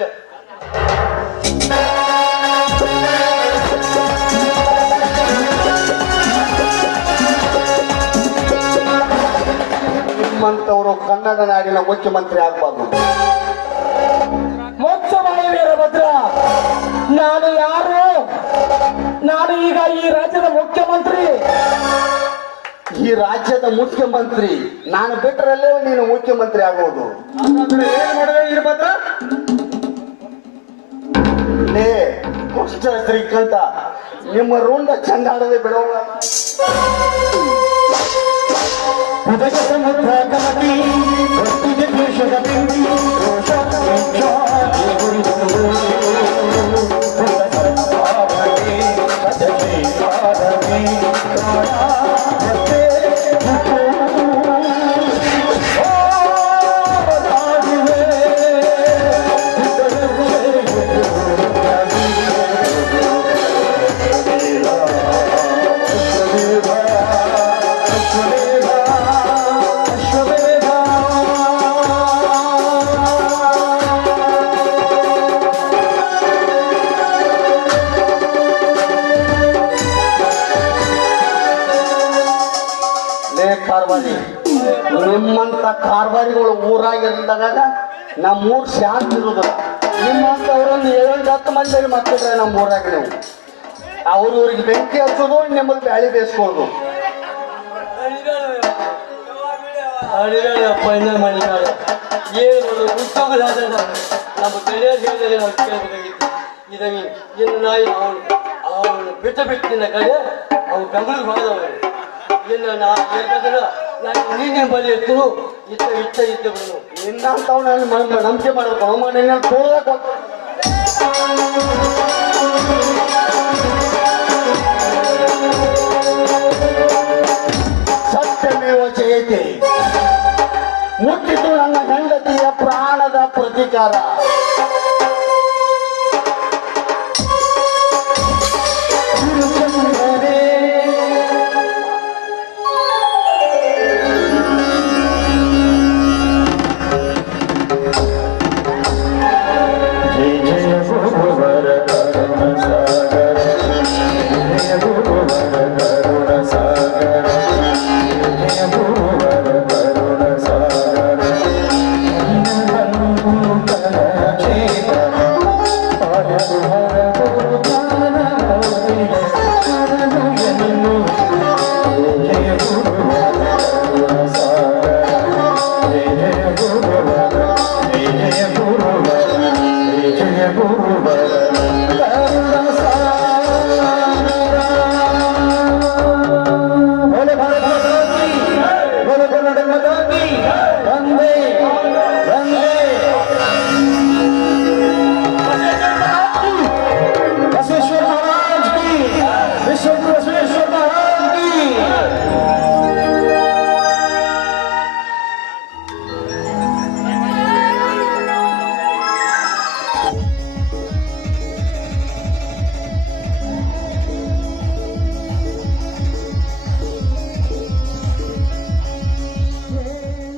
ನಿಮ್ಮಂತವರು ಕನ್ನಡ ನಾಡಿನ ಮುಖ್ಯಮಂತ್ರಿ ಆಗಬಾರ್ದು. ಮೋಕ್ಷವಾಣಿ ವೀರಭದ್ರ, ನಾನು ಯಾರು? ನಾನು ಈಗ ಈ ರಾಜ್ಯದ ಮುಖ್ಯಮಂತ್ರಿ. ಈ ರಾಜ್ಯದ ಮುಖ್ಯಮಂತ್ರಿ ನಾನು ಬಿಟ್ಟರಲ್ಲೇ ನೀನು ಮುಖ್ಯಮಂತ್ರಿ ಆಗೋದು. ಏನ್ ಮಾಡುವೆ ವೀರಭದ್ರ? ಲೇ ದುಷ್ಟ ಶ್ರೀಕಂಠ, ನಿಮ್ಮ ರುಂಡ ಚಂಡಾಡದೆ ಬಿಡೋಣ. ಕಾರ್ಬಾರಿ, ನಿಮ್ಮಂತ ಕಾರ್ಬಾರಿಗಳು ಊರಾಗಿರಿದಾಗ ನಮ್ಮೂರ್ ಶಾಂತಿ ಇರುದಿಲ್ಲ. ನಿಮ್ಮಂತವ್ರೊಂದು 7-10 ಮಂದಿ ಮಕ್ಕಳ್ರೆ ನಮ್ಮ ಊರಾಗ ನೀವು ಅವ್ರವ್ರಿಗೆ ಬೆಂಕಿ ಹಚ್ಚೋದು ನಿಮ್ಮಲ್ಲಿ ಬ್ಯಾಳಿ ಬೇಯಿಸ್ಕೊಳ್ಳೋದು. ಅಡಿಗಾಳಪ್ಪ ಇನ್ನ ಮಣಿಗಾಳ ಏನು ಉದ್ಯೋಗದಾದ ನಮ್ಮ ಗೆಳೆಯರು ಹೇಳಿದರೆ ನಾವು ಕೇಳಬೇಕಾಗಿತ್ತು. ಇದನ್ನು ಇನ್ನು ನಾಯಿ ಅವನು ಬಿಟ್ಟಿನ ಕಡೆ ಅವ್ನು ಬೆಂಗಳೂರು ಹೋದವನು. ಇನ್ನು ನಾನು ನೀನೇ ಬಲಿ ಇತ್ತು ಇತ್ತ ಇದ್ದೆ ಬಿಡು. ನಿನ್ನಂತವನಲ್ಲಿ ನಂಬಿಕೆ ಮಾಡ್ಬೇಕು. ನಿನ್ನ ತೋಳಕ್ಕೆ ಸತ್ಯಮೇವ ಜಯತೆ. ಮುಟ್ಟಿತು ನನ್ನ ಹೆಂಡತಿಯ ಪ್ರಾಣದ ಪ್ರತೀಕಾರ. ವಂದೇ ವಂದೇ